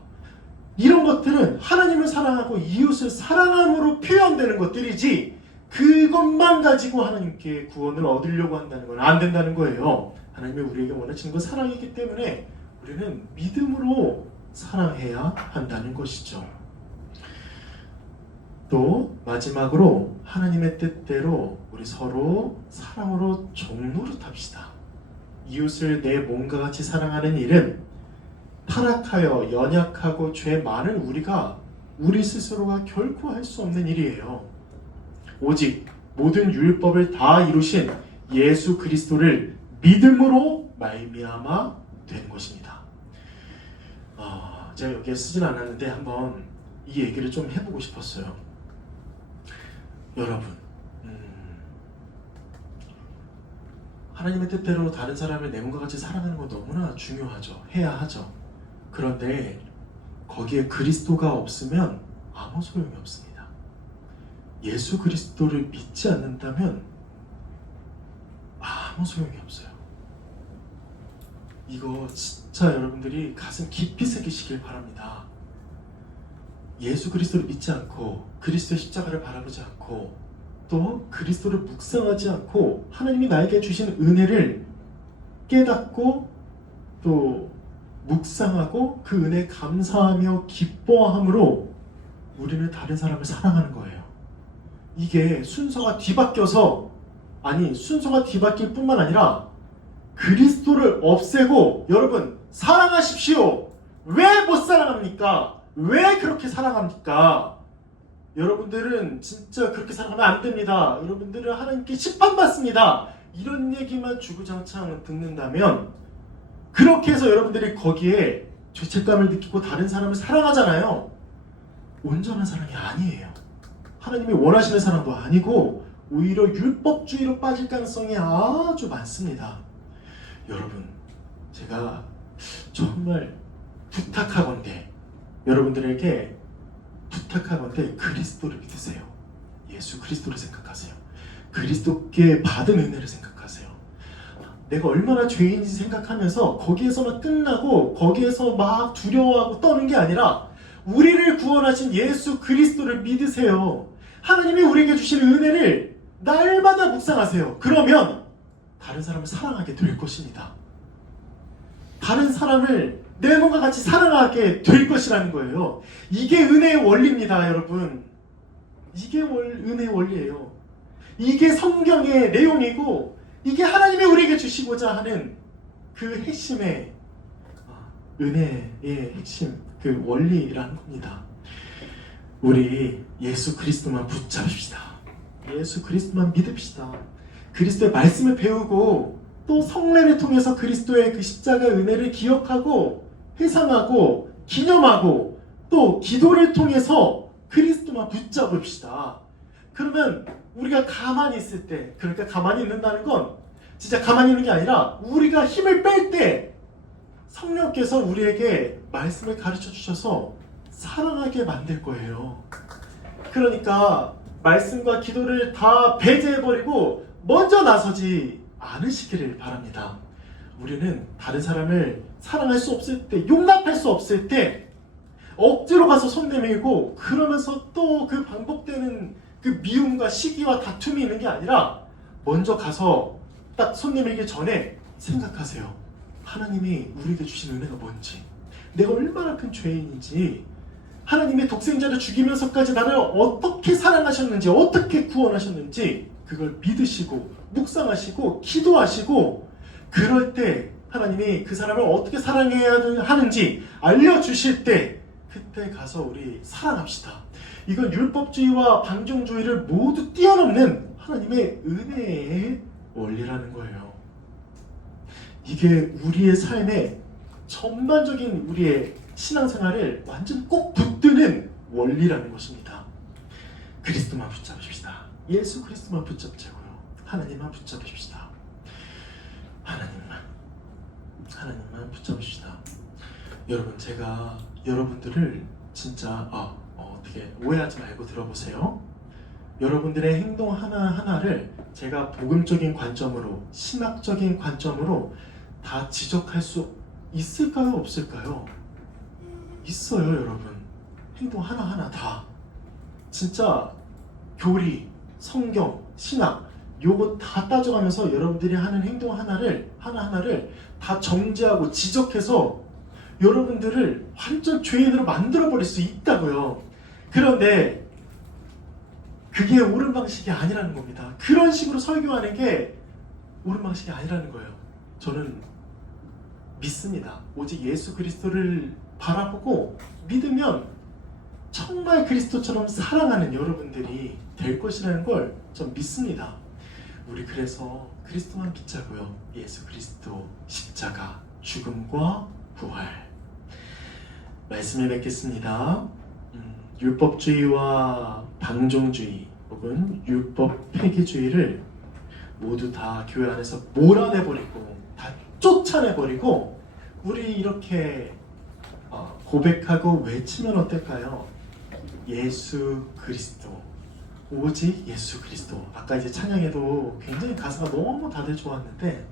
이런 것들은 하나님을 사랑하고 이웃을 사랑함으로 표현되는 것들이지 그것만 가지고 하나님께 구원을 얻으려고 한다는 건 안 된다는 거예요. 하나님이 우리에게 원하시는 건 사랑이기 때문에 우리는 믿음으로 사랑해야 한다는 것이죠. 또 마지막으로 하나님의 뜻대로 우리 서로 사랑으로 종노릇합시다. 이웃을 내 몸과 같이 사랑하는 일은 타락하여 연약하고 죄 많은 우리 스스로가 결코 할 수 없는 일이에요. 오직 모든 율법을 다 이루신 예수 그리스도를 믿음으로 말미암아 된 것입니다. 제가 여기에 쓰진 않았는데 한번 이 얘기를 좀 해보고 싶었어요. 여러분, 하나님의 뜻대로 다른 사람을 내 몸과 같이 사랑하는 거 너무나 중요하죠. 해야 하죠. 그런데 거기에 그리스도가 없으면 아무 소용이 없습니다. 예수 그리스도를 믿지 않는다면 아무 소용이 없어요. 이거 진짜 여러분들이 가슴 깊이 새기시길 바랍니다. 예수 그리스도를 믿지 않고 그리스도의 십자가를 바라보지 않고 또 그리스도를 묵상하지 않고 하나님이 나에게 주신 은혜를 깨닫고 또 묵상하고 그 은혜에 감사하며 기뻐함으로 우리는 다른 사람을 사랑하는 거예요. 이게 순서가 뒤바뀌어서 순서가 뒤바뀔 뿐만 아니라 그리스도를 없애고 여러분 사랑하십시오. 왜 못 사랑합니까? 왜 그렇게 사랑합니까? 여러분들은 진짜 그렇게 사랑하면 안 됩니다. 여러분들은 하나님께 심판받습니다. 이런 얘기만 주구장창 듣는다면 그렇게 해서 여러분들이 거기에 죄책감을 느끼고 다른 사람을 사랑하잖아요. 온전한 사랑이 아니에요. 하나님이 원하시는 사랑도 아니고 오히려 율법주의로 빠질 가능성이 아주 많습니다. 여러분, 제가 정말 부탁하건대 여러분들에게 부탁하건대 그리스도를 믿으세요. 예수 그리스도를 생각하세요. 그리스도께 받은 은혜를 생각하세요. 내가 얼마나 죄인인지 생각하면서 거기에서만 끝나고 거기에서 막 두려워하고 떠는 게 아니라 우리를 구원하신 예수 그리스도를 믿으세요. 하나님이 우리에게 주신 은혜를 날마다 묵상하세요. 그러면 다른 사람을 사랑하게 될 것입니다. 다른 사람을 내 몸과 같이 사랑하게 될 것이라는 거예요. 이게 은혜의 원리입니다, 여러분. 이게 은혜의 원리예요. 이게 성경의 내용이고 이게 하나님이 우리에게 주시고자 하는 그 핵심의 은혜의 핵심, 그 원리라는 겁니다. 우리 예수 그리스도만 붙잡읍시다. 예수 그리스도만 믿읍시다. 그리스도의 말씀을 배우고 또 성례를 통해서 그리스도의 그 십자가의 은혜를 기억하고 회상하고 기념하고 또 기도를 통해서 그리스도만 붙잡읍시다. 그러면 우리가 가만히 있을 때, 그러니까 가만히 있는다는 건 진짜 가만히 있는 게 아니라 우리가 힘을 뺄 때 성령께서 우리에게 말씀을 가르쳐 주셔서 사랑하게 만들 거예요. 그러니까 말씀과 기도를 다 배제해버리고 먼저 나서지 않으시기를 바랍니다. 우리는 다른 사람을 사랑할 수 없을 때, 용납할 수 없을 때 억지로 가서 손 내밀고 그러면서 또 그 반복되는 그 미움과 시기와 다툼이 있는 게 아니라 먼저 가서 딱 손 내밀기 전에 생각하세요. 하나님이 우리에게 주신 은혜가 뭔지, 내가 얼마나 큰 죄인인지, 하나님의 독생자를 죽이면서까지 나를 어떻게 사랑하셨는지, 어떻게 구원하셨는지 그걸 믿으시고 묵상하시고 기도하시고, 그럴 때 하나님이 그 사람을 어떻게 사랑해야 하는지 알려주실 때 그때 가서 우리 사랑합시다. 이건 율법주의와 방종주의를 모두 뛰어넘는 하나님의 은혜의 원리라는 거예요. 이게 우리의 삶의 전반적인 우리의 신앙생활을 완전 꼭 붙드는 원리라는 것입니다. 그리스도만 붙잡으십시다. 예수 그리스도만 붙잡자고요. 하나님만 붙잡으십시다. 하나님만 붙잡으십시다. 여러분, 제가 여러분들을 진짜 어떻게 오해하지 말고 들어보세요. 여러분들의 행동 하나하나를 제가 복음적인 관점으로, 신학적인 관점으로 다 지적할 수 있을까요? 없을까요? 있어요, 여러분. 행동 하나하나 다. 진짜 교리, 성경, 신학 요거 다 따져가면서 여러분들이 하는 행동 하나하나를 다 정죄하고 지적해서 여러분들을 완전 죄인으로 만들어버릴 수 있다고요. 그런데 그게 옳은 방식이 아니라는 겁니다. 그런 식으로 설교하는 게 옳은 방식이 아니라는 거예요. 저는 믿습니다. 오직 예수 그리스도를 바라보고 믿으면 정말 그리스도처럼 사랑하는 여러분들이 될 것이라는 걸 전 믿습니다. 우리 그래서 그리스도만 믿자고요. 예수 그리스도 십자가 죽음과 부활. 말씀에 맺겠습니다. 율법주의와 방종주의 혹은 율법 폐기주의를 모두 다 교회 안에서 몰아내버리고 다 쫓아내버리고 우리 이렇게 고백하고 외치면 어떨까요? 예수 그리스도, 오직 예수 그리스도. 아까 이제 찬양에도 굉장히 가사가 너무 다들 좋았는데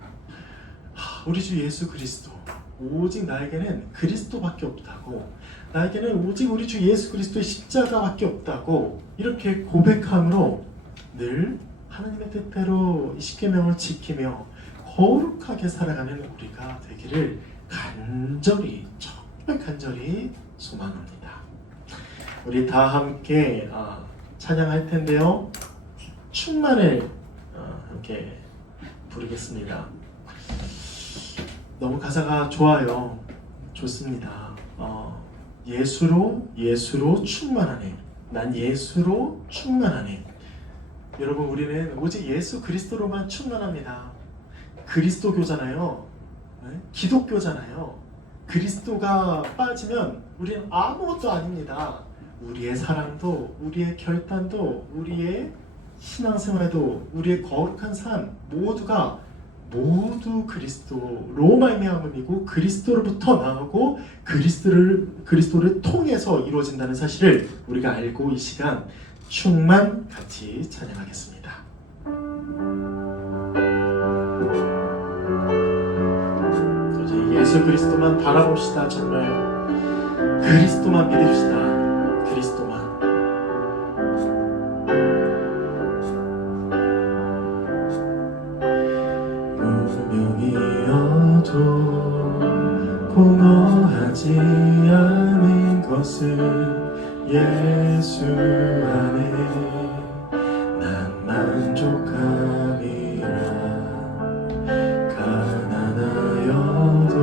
우리 주 예수 그리스도, 오직 나에게는 그리스도밖에 없다고, 나에게는 오직 우리 주 예수 그리스도의 십자가밖에 없다고 이렇게 고백함으로 늘 하나님의 뜻대로 이 십계명을 지키며 거룩하게 살아가는 우리가 되기를 간절히, 정말 간절히 소망합니다. 우리 다 함께 찬양할 텐데요. 충만을 함께 부르겠습니다. 너무 가사가 좋아요. 좋습니다. 예수로 충만하네. 난 예수로 충만하네. 여러분, 우리는 오직 예수 그리스도로만 충만합니다. 그리스도교잖아요. 네? 기독교잖아요. 그리스도가 빠지면 우리는 아무것도 아닙니다. 우리의 사랑도, 우리의 결단도, 우리의 신앙생활도, 우리의 거룩한 삶 모두 그리스도로 말미암음이고 그리스도로부터 나오고 그리스도를 통해서 이루어진다는 사실을 우리가 알고 이 시간 충만 같이 찬양하겠습니다. 이제 예수 그리스도만 바라봅시다. 정말 그리스도만 믿읍시다. 그리스도만. 무명이어도 공허하지 않은 것은 예수 안에 난 만족함이라. 가난하여도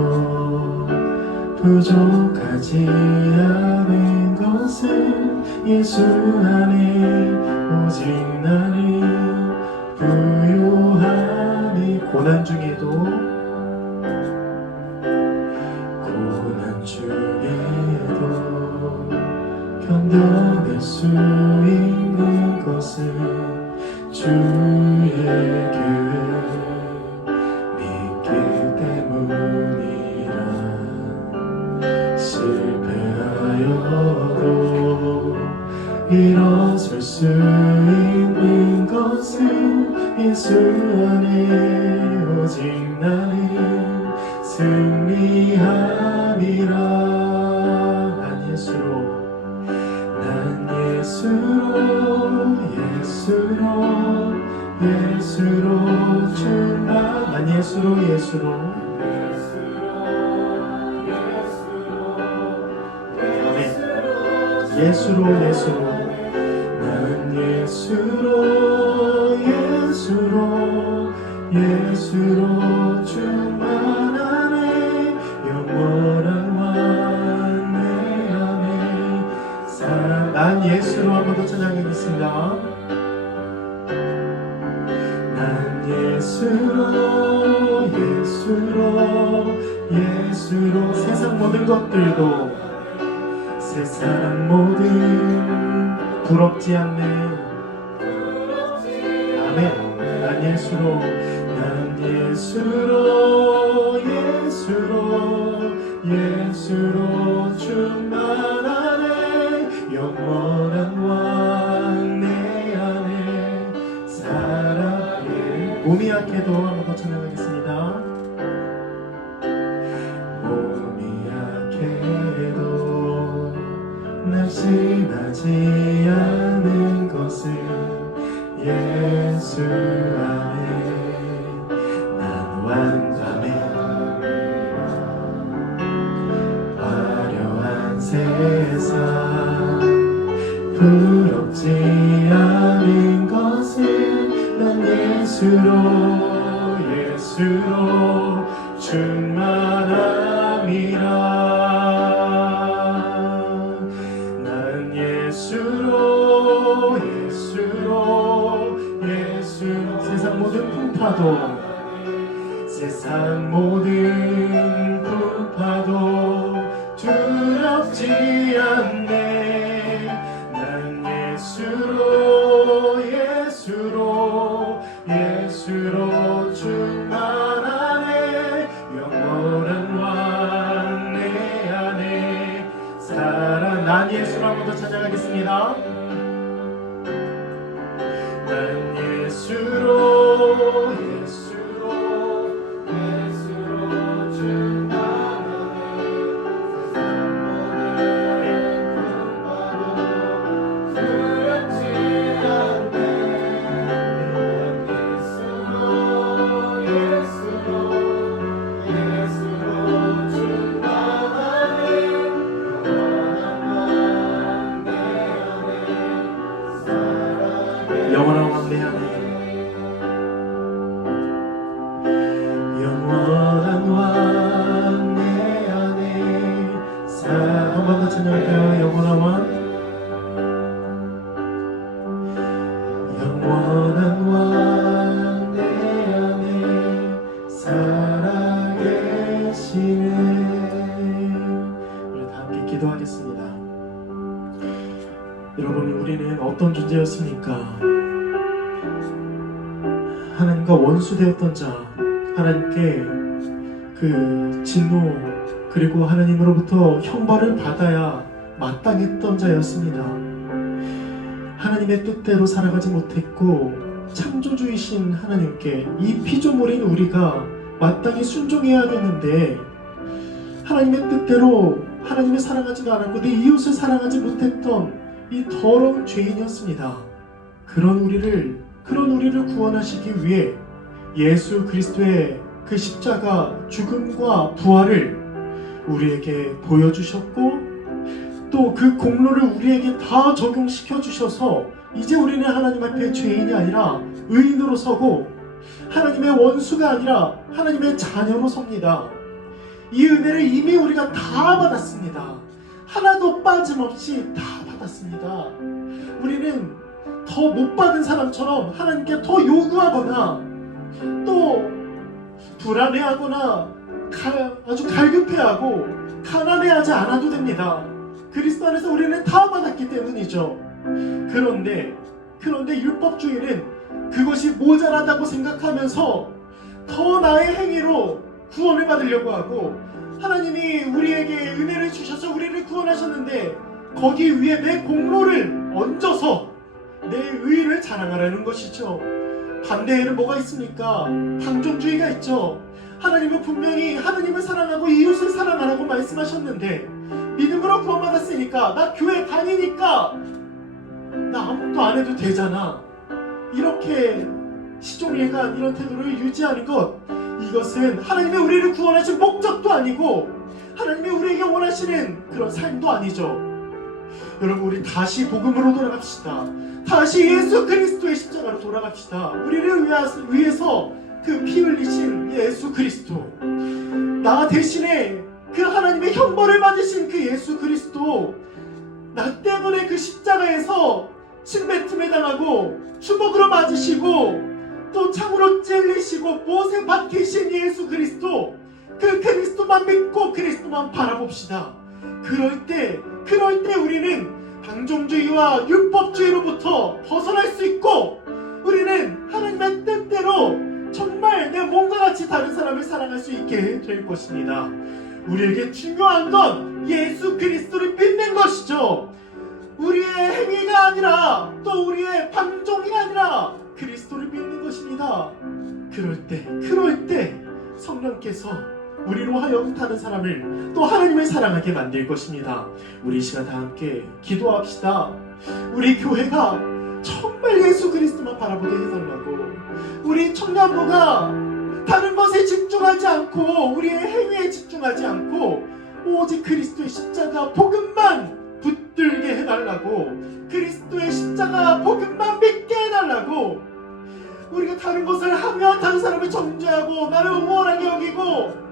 부족하지 않은 것은 예수 안에 오직 나는 부유함이. 고난 중에도 견뎌낼 수 있는 것은 주의 계획 믿기 때문이라. 실패하여도 일어설 수 있는 것은 예수 안에 오직 나는 승리함이라. 예수로 충만. 난 예수로 아멘. 예수로 난 예수로 충만하네. 영원한 왕 내 안에 난 예수로 한 번 더 찬양하겠습니다. 난 예수로 세상 모든 것들도 세상 모든 부럽지 않네. 아멘. 난 예수로 충만하네. 영원한 왕 내 안에 살아계. 몸이 약해도 한번 더 찬양하겠습니다. 몸이 약해도 낙심하지 않는 것은 예수 안에 난 완전해. 화려한 세상 부럽지 않은 것은 난 예수로 충만함이라. 난 예수로 세상 모든 풍파도 두렵지 않네. 난 예수로 충만하네. 영원한 왕 내 안에 살아. 난 예수로 한 번 더 찬양하겠습니다. 난 예수로 충만하네. 우리 다 함께 기도하겠습니다. 여러분, 우리는 어떤 존재였습니까? 하나님과 원수되었던 자, 하나님께 그 진노 그리고 하나님으로부터 형벌을 받아야 마땅했던 자였습니다. 하나님의 뜻대로 살아가지 못했고 창조주이신 하나님께 이 피조물인 우리가 마땅히 순종해야 하겠는데 하나님의 뜻대로 하나님을 사랑하지도 않았고 내 이웃을 사랑하지 못했던 이 더러운 죄인이었습니다. 그런 우리를 구원하시기 위해 예수 그리스도의 그 십자가 죽음과 부활을 우리에게 보여주셨고 또 그 공로를 우리에게 다 적용시켜 주셔서 이제 우리는 하나님 앞에 죄인이 아니라 의인으로 서고 하나님의 원수가 아니라 하나님의 자녀로 섭니다. 이 은혜를 이미 우리가 다 받았습니다. 하나도 빠짐없이 다 받았습니다. 우리는 더 못 받은 사람처럼 하나님께 더 요구하거나 또 불안해하거나 아주 갈급해하고 가난해하지 않아도 됩니다. 그리스도 안에서 우리는 다 받았기 때문이죠. 그런데 율법주의는 그것이 모자라다고 생각하면서 더 나의 행위로 구원을 받으려고 하고 하나님이 우리에게 은혜를 주셔서 우리를 구원하셨는데 거기 위에 내 공로를 얹어서 내 의를 자랑하라는 것이죠. 반대에는 뭐가 있습니까? 방종주의가 있죠. 하나님은 분명히 하나님을 사랑하고 이웃을 사랑하라고 말씀하셨는데 믿음으로 구원받았으니까 나 교회 다니니까 나 아무것도 안 해도 되잖아. 이렇게 시종일관 이런 태도를 유지하는 것, 이것은 하나님이 우리를 구원하신 목적도 아니고 하나님이 우리에게 원하시는 그런 삶도 아니죠. 여러분, 우리 다시 복음으로 돌아갑시다. 다시 예수 그리스도의 십자가로 돌아갑시다. 우리를 위해서 그 피 흘리신 예수 그리스도, 나 대신에 그 하나님의 형벌을 받으신 그 예수 그리스도, 나 때문에 그 십자가에서 침뱉음에 당하고 주먹으로 맞으시고 또 창으로 찔리시고 못에 박히신 예수 그리스도, 그 그리스도만 믿고 그리스도만 바라봅시다. 그럴 때 우리는 방종주의와 율법주의로부터 벗어날 수 있고 우리는 하나님의 뜻대로 정말 내 몸과 같이 다른 사람을 사랑할 수 있게 될 것입니다. 우리에게 중요한 건 예수 그리스도를 믿는 것이죠. 우리의 행위가 아니라 또 우리의 방종이 아니라 그리스도를 믿는 것입니다. 그럴 때 성령께서 우리로 하여금 다른 사람을 또 하나님을 사랑하게 만들 것입니다. 우리 이 시간 다 함께 기도합시다. 우리 교회가 정말 예수 그리스도만 바라보게 해달라고, 우리 청년부가 다른 것에 집중하지 않고 우리의 행위에 집중하지 않고 오직 그리스도의 십자가 복음만 붙들게 해달라고, 그리스도의 십자가 복음만 믿게 해달라고, 우리가 다른 것을 하면 다른 사람을 정죄하고 나를 우월하게 여기고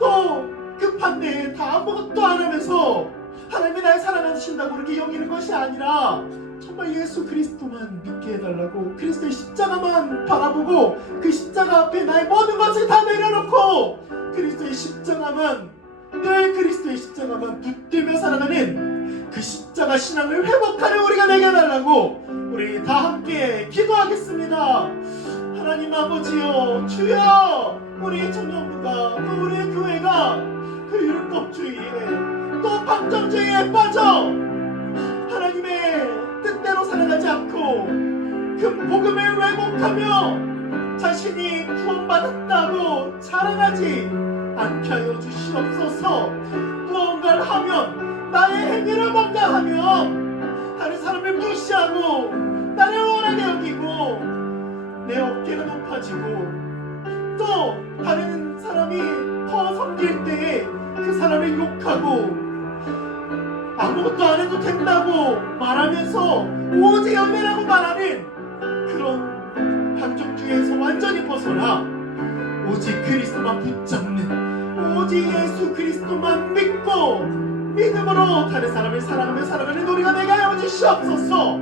또 그 반대에 다 아무것도 안 하면서 하나님이 날 사랑하신다고 그렇게 여기는 것이 아니라 정말 예수 그리스도만 믿게 해달라고, 그리스도의 십자가만 바라보고 그 십자가 앞에 나의 모든 것을 다 내려놓고 그리스도의 십자가만, 늘 그리스도의 십자가만 붙들며 살아가는 그 십자가 신앙을 회복하는 우리가 되게 해달라고 우리 다 함께 기도하겠습니다. 하나님 아버지여, 주여, 우리 청년부가 또 우리의 교회가 그 율법주의에 또 방정주의에 빠져 하나님의 뜻대로 살아가지 않고 그 복음을 왜곡하며 자신이 구원받았다고 자랑하지 않게 하여 주시옵소서. 무언가를 하면, 나의 행위를 뭔가 하면 다른 사람을 무시하고 나를 원하게 여기고 내 어깨가 높아지고 또 다른 사람이 더 섬길 때에 그 사람을 욕하고 아무것도 안 해도 된다고 말하면서 오직 연애라고 말하는 그런 방종주의에서 완전히 벗어나 오직 그리스도만 붙잡는, 오직 예수 그리스도만 믿고 믿음으로 다른 사람을 사랑하며 살아가는 우리가 되게 하여 주시옵소서.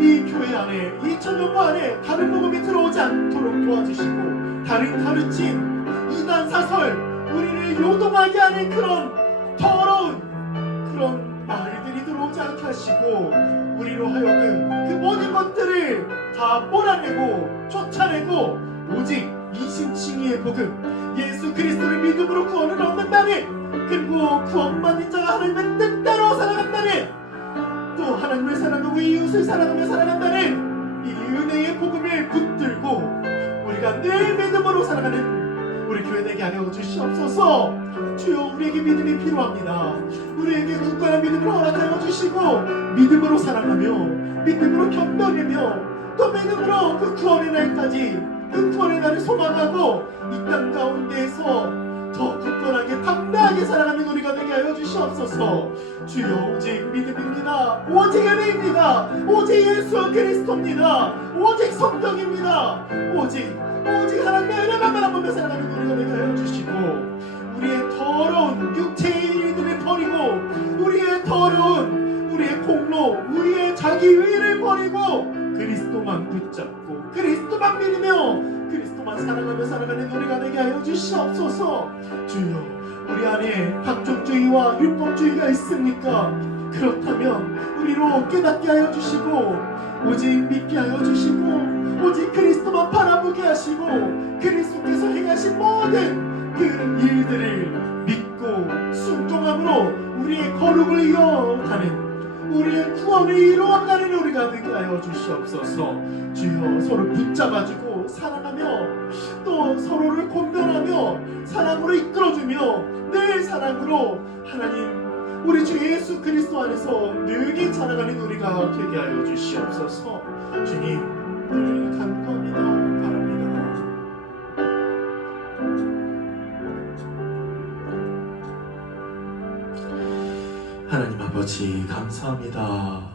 이 교회 안에, 이 청년부 안에 다른 복음이 들어오지 않도록 도와주시고 다른 가르침, 이단 사설, 우리를 우리를 요동하게 하는 그런 더러운 그런 말들이 들어오지 않게 하시고 우리로 하여금 그 모든 것들을 다 몰아내고 쫓아내고 오직 이심칭의의 복음 예수 그리스도를 믿음으로 구원을 얻는다는 그리고 구원받는 자가 하나님의 뜻대로 살아간다는 또 하나님을 사랑하고 이웃을 사랑하며 살아간다는 이 은혜의 복음을 붙들고 우리가 늘 믿음으로 살아가는 우리 교회 되게 하여 주시옵소서. 주여 우리에게 믿음이 필요합니다. 우리에게 굳건한 믿음을 허락하여 주시고 믿음으로 살아가며 믿음으로 견뎌내며 또 믿음으로 그 구원의 날까지 그 구원의 날을 소망하고 이 땅 가운데에서 더 굳건하게 당당하게 살아가는 우리가 되게 하여 주시옵소서. 주여 오직 믿음입니다. 오직 은혜입니다. 오직 예수 그리스도입니다. 오직 성령입니다. 오직 하나님의 은혜만 바라보며 살아가는 우리가 되게 하여 주시고 우리의 더러운 육체의 일들을 버리고 우리의 더러운 우리의 공로 우리의 자기 의를 버리고 그리스도만 붙잡고 그리스도만 믿으며 그리스도만 사랑하며 살아가는 우리가 되게 하여 주시옵소서. 주여 우리 안에 방종주의와 율법주의가 있습니까? 그렇다면 우리로 깨닫게 하여 주시고 오직 믿게 하여 주시고 오직 그리스도만 바라보게 하시고 그리스도께서 행하신 모든 그 일들을 믿고 순종함으로 우리의 거룩을 이어가는 우리의 구원을 이루어가는 우리가 되게 하여 주시옵소서. 주여 서로 붙잡아주고 사랑하며 또 서로를 권면하며 사랑으로 이끌어주며 늘 사랑으로 하나님 우리 주 예수 그리스도 안에서 능히 자라가는 우리가 되게 하여 주시옵소서. 주님 늘 간구합니다. 바랍니다. 하나님 아버지 감사합니다.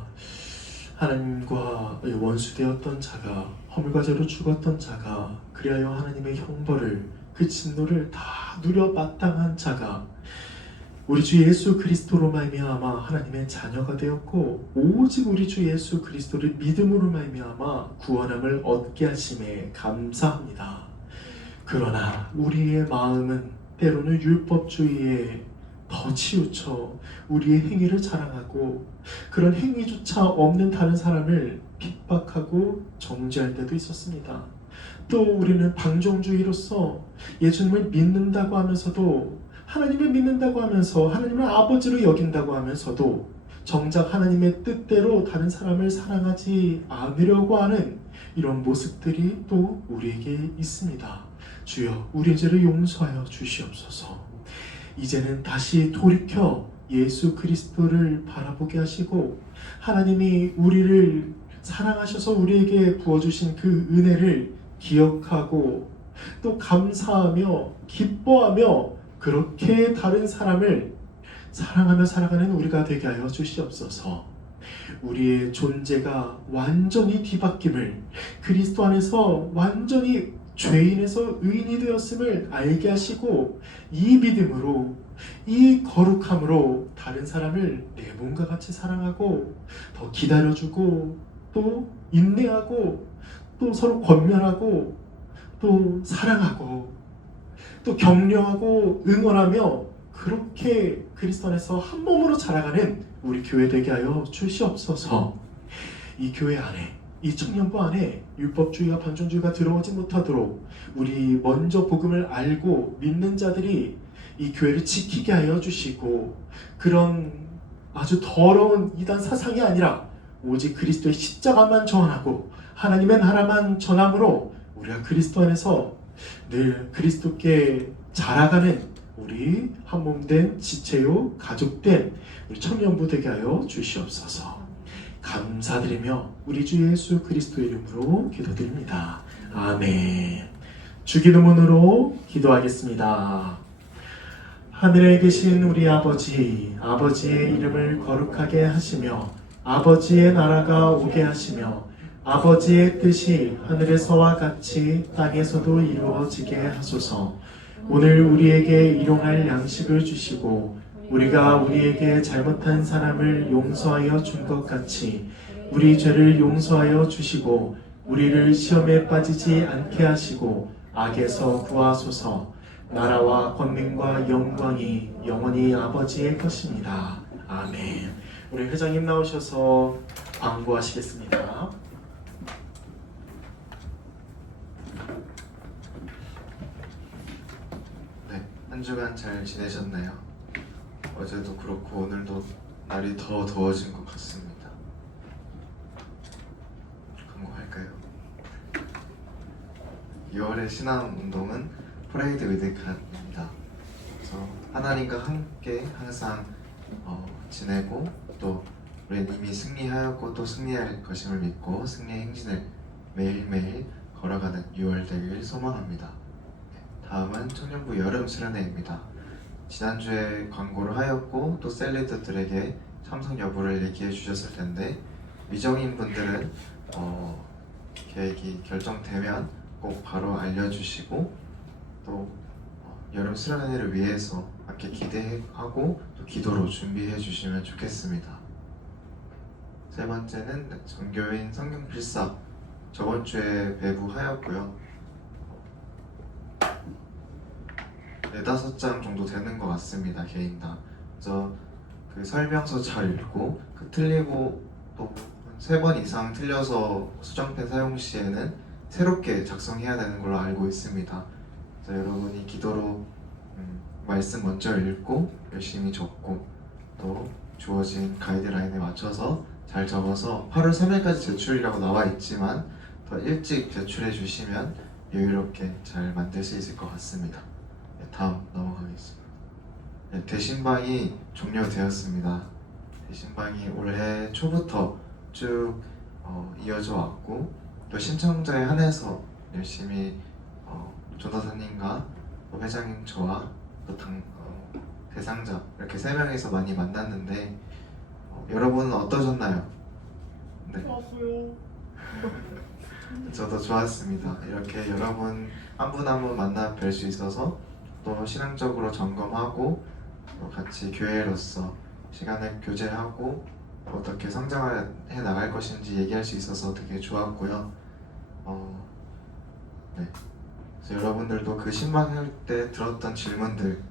하나님과 원수되었던 자가 허물과 죄로 죽었던 자가 그리하여 하나님의 형벌을 그 진노를 다 누려 마땅한 자가 우리 주 예수 그리스도로 말미암아 하나님의 자녀가 되었고 오직 우리 주 예수 그리스도를 믿음으로 말미암아 구원함을 얻게 하심에 감사합니다. 그러나 우리의 마음은 때로는 율법주의에 더 치우쳐 우리의 행위를 자랑하고 그런 행위조차 없는 다른 사람을 핍박하고 정죄할 때도 있었습니다. 또 우리는 방종주의로서 예수님을 믿는다고 하면서도 하나님을 믿는다고 하면서 하나님을 아버지로 여긴다고 하면서도 정작 하나님의 뜻대로 다른 사람을 사랑하지 않으려고 하는 이런 모습들이 또 우리에게 있습니다. 주여 우리 죄를 용서하여 주시옵소서. 이제는 다시 돌이켜 예수 그리스도를 바라보게 하시고 하나님이 우리를 사랑하셔서 우리에게 부어주신 그 은혜를 기억하고 또 감사하며 기뻐하며 그렇게 다른 사람을 사랑하며 살아가는 우리가 되게 하여 주시옵소서. 우리의 존재가 완전히 뒤바뀜을 그리스도 안에서 완전히 죄인에서 의인이 되었음을 알게 하시고 이 믿음으로 이 거룩함으로 다른 사람을 내 몸과 같이 사랑하고 더 기다려주고 또 인내하고 또 서로 권면하고 또 사랑하고 또 격려하고 응원하며 그렇게 그리스도 안에서 한 몸으로 자라가는 우리 교회 되게 하여 주시옵소서. 이 교회 안에 이 청년부 안에 율법주의와 반종주의가 들어오지 못하도록 우리 먼저 복음을 알고 믿는 자들이 이 교회를 지키게 하여 주시고 그런 아주 더러운 이단 사상이 아니라 오직 그리스도의 십자가만 전하고 하나님의 나라만 전함으로 우리가 그리스도 안에서 늘 그리스도께 자라가는 우리 한몸된 지체요 가족된 우리 청년부 되게 하여 주시옵소서. 감사드리며 우리 주 예수 그리스도 이름으로 기도드립니다. 아멘. 주기도문으로 기도하겠습니다. 하늘에 계신 우리 아버지, 아버지의 이름을 거룩하게 하시며 아버지의 나라가 오게 하시며 아버지의 뜻이 하늘에서와 같이 땅에서도 이루어지게 하소서. 오늘 우리에게 일용할 양식을 주시고 우리가 우리에게 잘못한 사람을 용서하여 준 것 같이 우리 죄를 용서하여 주시고 우리를 시험에 빠지지 않게 하시고 악에서 구하소서. 나라와 권능과 영광이 영원히 아버지의 것입니다. 아멘. 우리 회장님 나오셔서 광고하시겠습니다. 네, 한 주간 잘 지내셨나요? 어제도 그렇고 오늘도 날이 더 더워진 것 같습니다. 광고할까요? 2월의 신앙운동은 프레이드 위드 갓입니다. 그래서 하나님과 함께 항상 지내고 또 우리는 이미 승리하였고 또 승리할 것임을 믿고 승리의 행진을 매일매일 걸어가는 6월 되길 소망합니다. 다음은 청년부 여름 수련회입니다. 지난주에 광고를 하였고 또 셀리드들에게 참석 여부를 얘기해 주셨을 텐데 미정인 분들은 계획이 결정되면 꼭 바로 알려주시고 또 여름 수련회를 위해서 함께 기대하고 또 기도로 준비해 주시면 좋겠습니다. 세 번째는 전교인 성경 필사 저번 주에 배부하였고요. 4-5장 정도 되는 것 같습니다. 개인당. 그래서 그 설명서 잘 읽고 그 틀리고 또 3번 이상 틀려서 수정펜 사용 시에는 새롭게 작성해야 되는 걸로 알고 있습니다. 그래서 여러분이 기도로 말씀 먼저 읽고 열심히 적고 또 주어진 가이드라인에 맞춰서 잘 적어서 8월 3일까지 제출이라고 나와 있지만 더 일찍 제출해 주시면 여유롭게 잘 만들 수 있을 것 같습니다. 네, 다음 넘어가겠습니다. 네, 대신방이 종료되었습니다. 대신방이 올해 초부터 쭉 이어져 왔고 또 신청자에 한해서 열심히 조사사님과 또 회장님 저와 또 대상자 이렇게 3명이서 많이 만났는데 여러분은 어떠셨나요? 네. 좋았어요. 저도 좋았습니다. 이렇게 여러분 한 분 한 분 만나 뵐 수 있어서 또 신앙적으로 점검하고 또 같이 교회로서 시간을 교제하고 어떻게 성장해 나갈 것인지 얘기할 수 있어서 되게 좋았고요. 네. 그래서 여러분들도 그 신방할 때 들었던 질문들,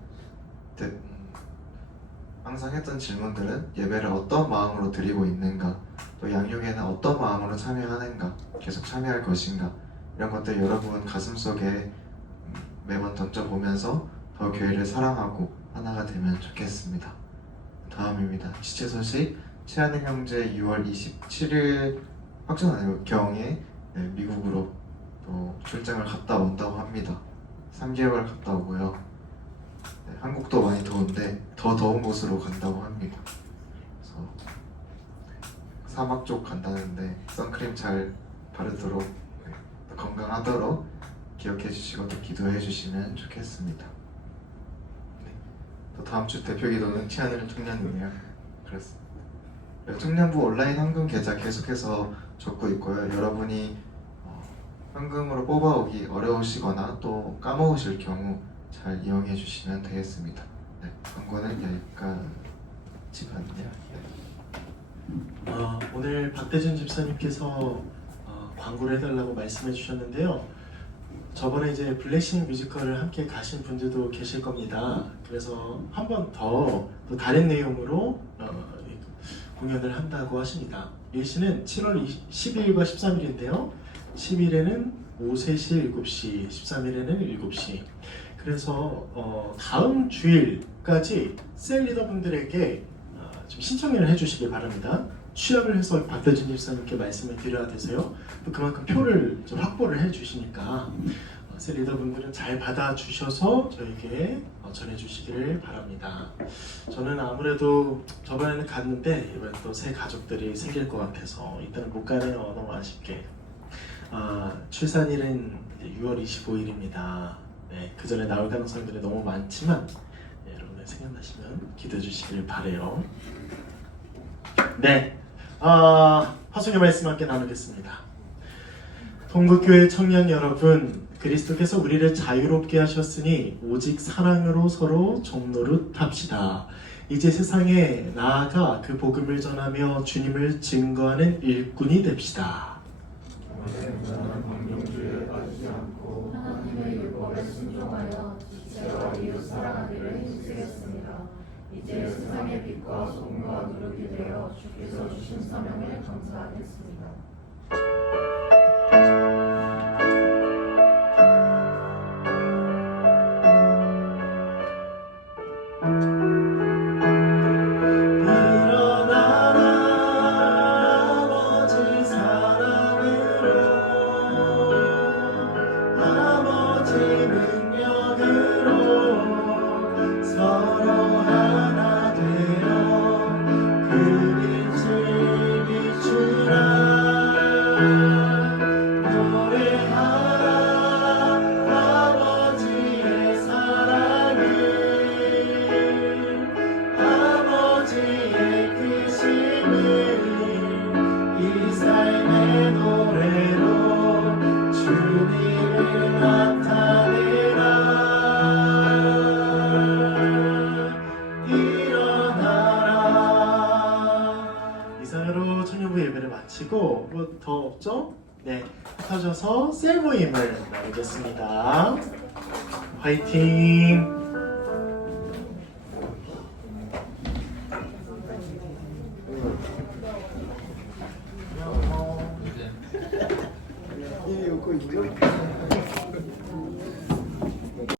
항상 했던 질문들은 예배를 어떤 마음으로 드리고 있는가, 또 양육에는 어떤 마음으로 참여하는가, 계속 참여할 것인가, 이런 것들 여러분 가슴속에 매번 던져보면서 더 교회를 사랑하고 하나가 되면 좋겠습니다. 다음입니다. 지체 소식. 최하늘 형제 6월 27일 확정 아니고 경에 미국으로 또 출장을 갔다 온다고 합니다. 3개월 갔다 오고요. 네, 한국도 많이 더운데 더 더운 곳으로 간다고 합니다. 그래서 사막 쪽 간다는데 선크림 잘 바르도록 또 건강하도록 기억해 주시고 또 기도해 주시면 좋겠습니다. 네, 또 다음 주 대표 기도는 치안을 청년이에요. 그렇습니다. 청년부 온라인 헌금 계좌 계속해서 적고 있고요. 여러분이 현금으로 뽑아오기 어려우시거나 또 까먹으실 경우 잘 이용해 주시면 되겠습니다. 네, 광고는 여기까지거든요. 오늘 박대준 집사님께서 광고를 해달라고 말씀해 주셨는데요. 저번에 이제 블레싱 뮤지컬을 함께 가신 분들도 계실 겁니다. 그래서 한 번 더 또 다른 내용으로 공연을 한다고 하십니다. 예시는 7월 12일과 13일인데요. 10일에는 오후 3시, 7시, 13일에는 7시. 그래서 다음 주일까지 셀 리더분들에게 좀 신청을 해주시기 바랍니다. 취합을 해서 박대준 집사님께 말씀을 드려야 돼서요. 또 그만큼 표를 좀 확보를 해주시니까 셀 리더분들은 잘 받아주셔서 저에게 전해주시기를 바랍니다. 저는 아무래도 저번에는 갔는데 이번에 또 새 가족들이 생길 것 같아서 이때는 못 가네요. 너무 아쉽게. 출산일은 6월 25일입니다. 네, 그 전에 나올 가능성들이 너무 많지만 네, 여러분들 생각나시면 기도해 주시길 바래요. 네, 화수의 말씀 함께 나누겠습니다. 동국교회 청년 여러분, 그리스도께서 우리를 자유롭게 하셨으니 오직 사랑으로 서로 종노릇 합시다. 이제 세상에 나아가 그 복음을 전하며 주님을 증거하는 일꾼이 됩시다. 하나님의 율법에 순종하여 지체와 세상의 빛과 소금과 누룩이 되어 주께서 주신 사명에 감사하겠습니다. 일어나라 아버지 사랑으로 아버지 능력으로 서로 하나 되어 그 빛을 비추라 노래하라 아버지의 사랑을 아버지의 크심을 이 삶의 노래로 주님을 나타내라 일어나라. 이상으로 청년부 예배를 마치고 뭐 더 없죠? 네, 흩어져서 셀 모임을 나누겠습니다. 화이팅!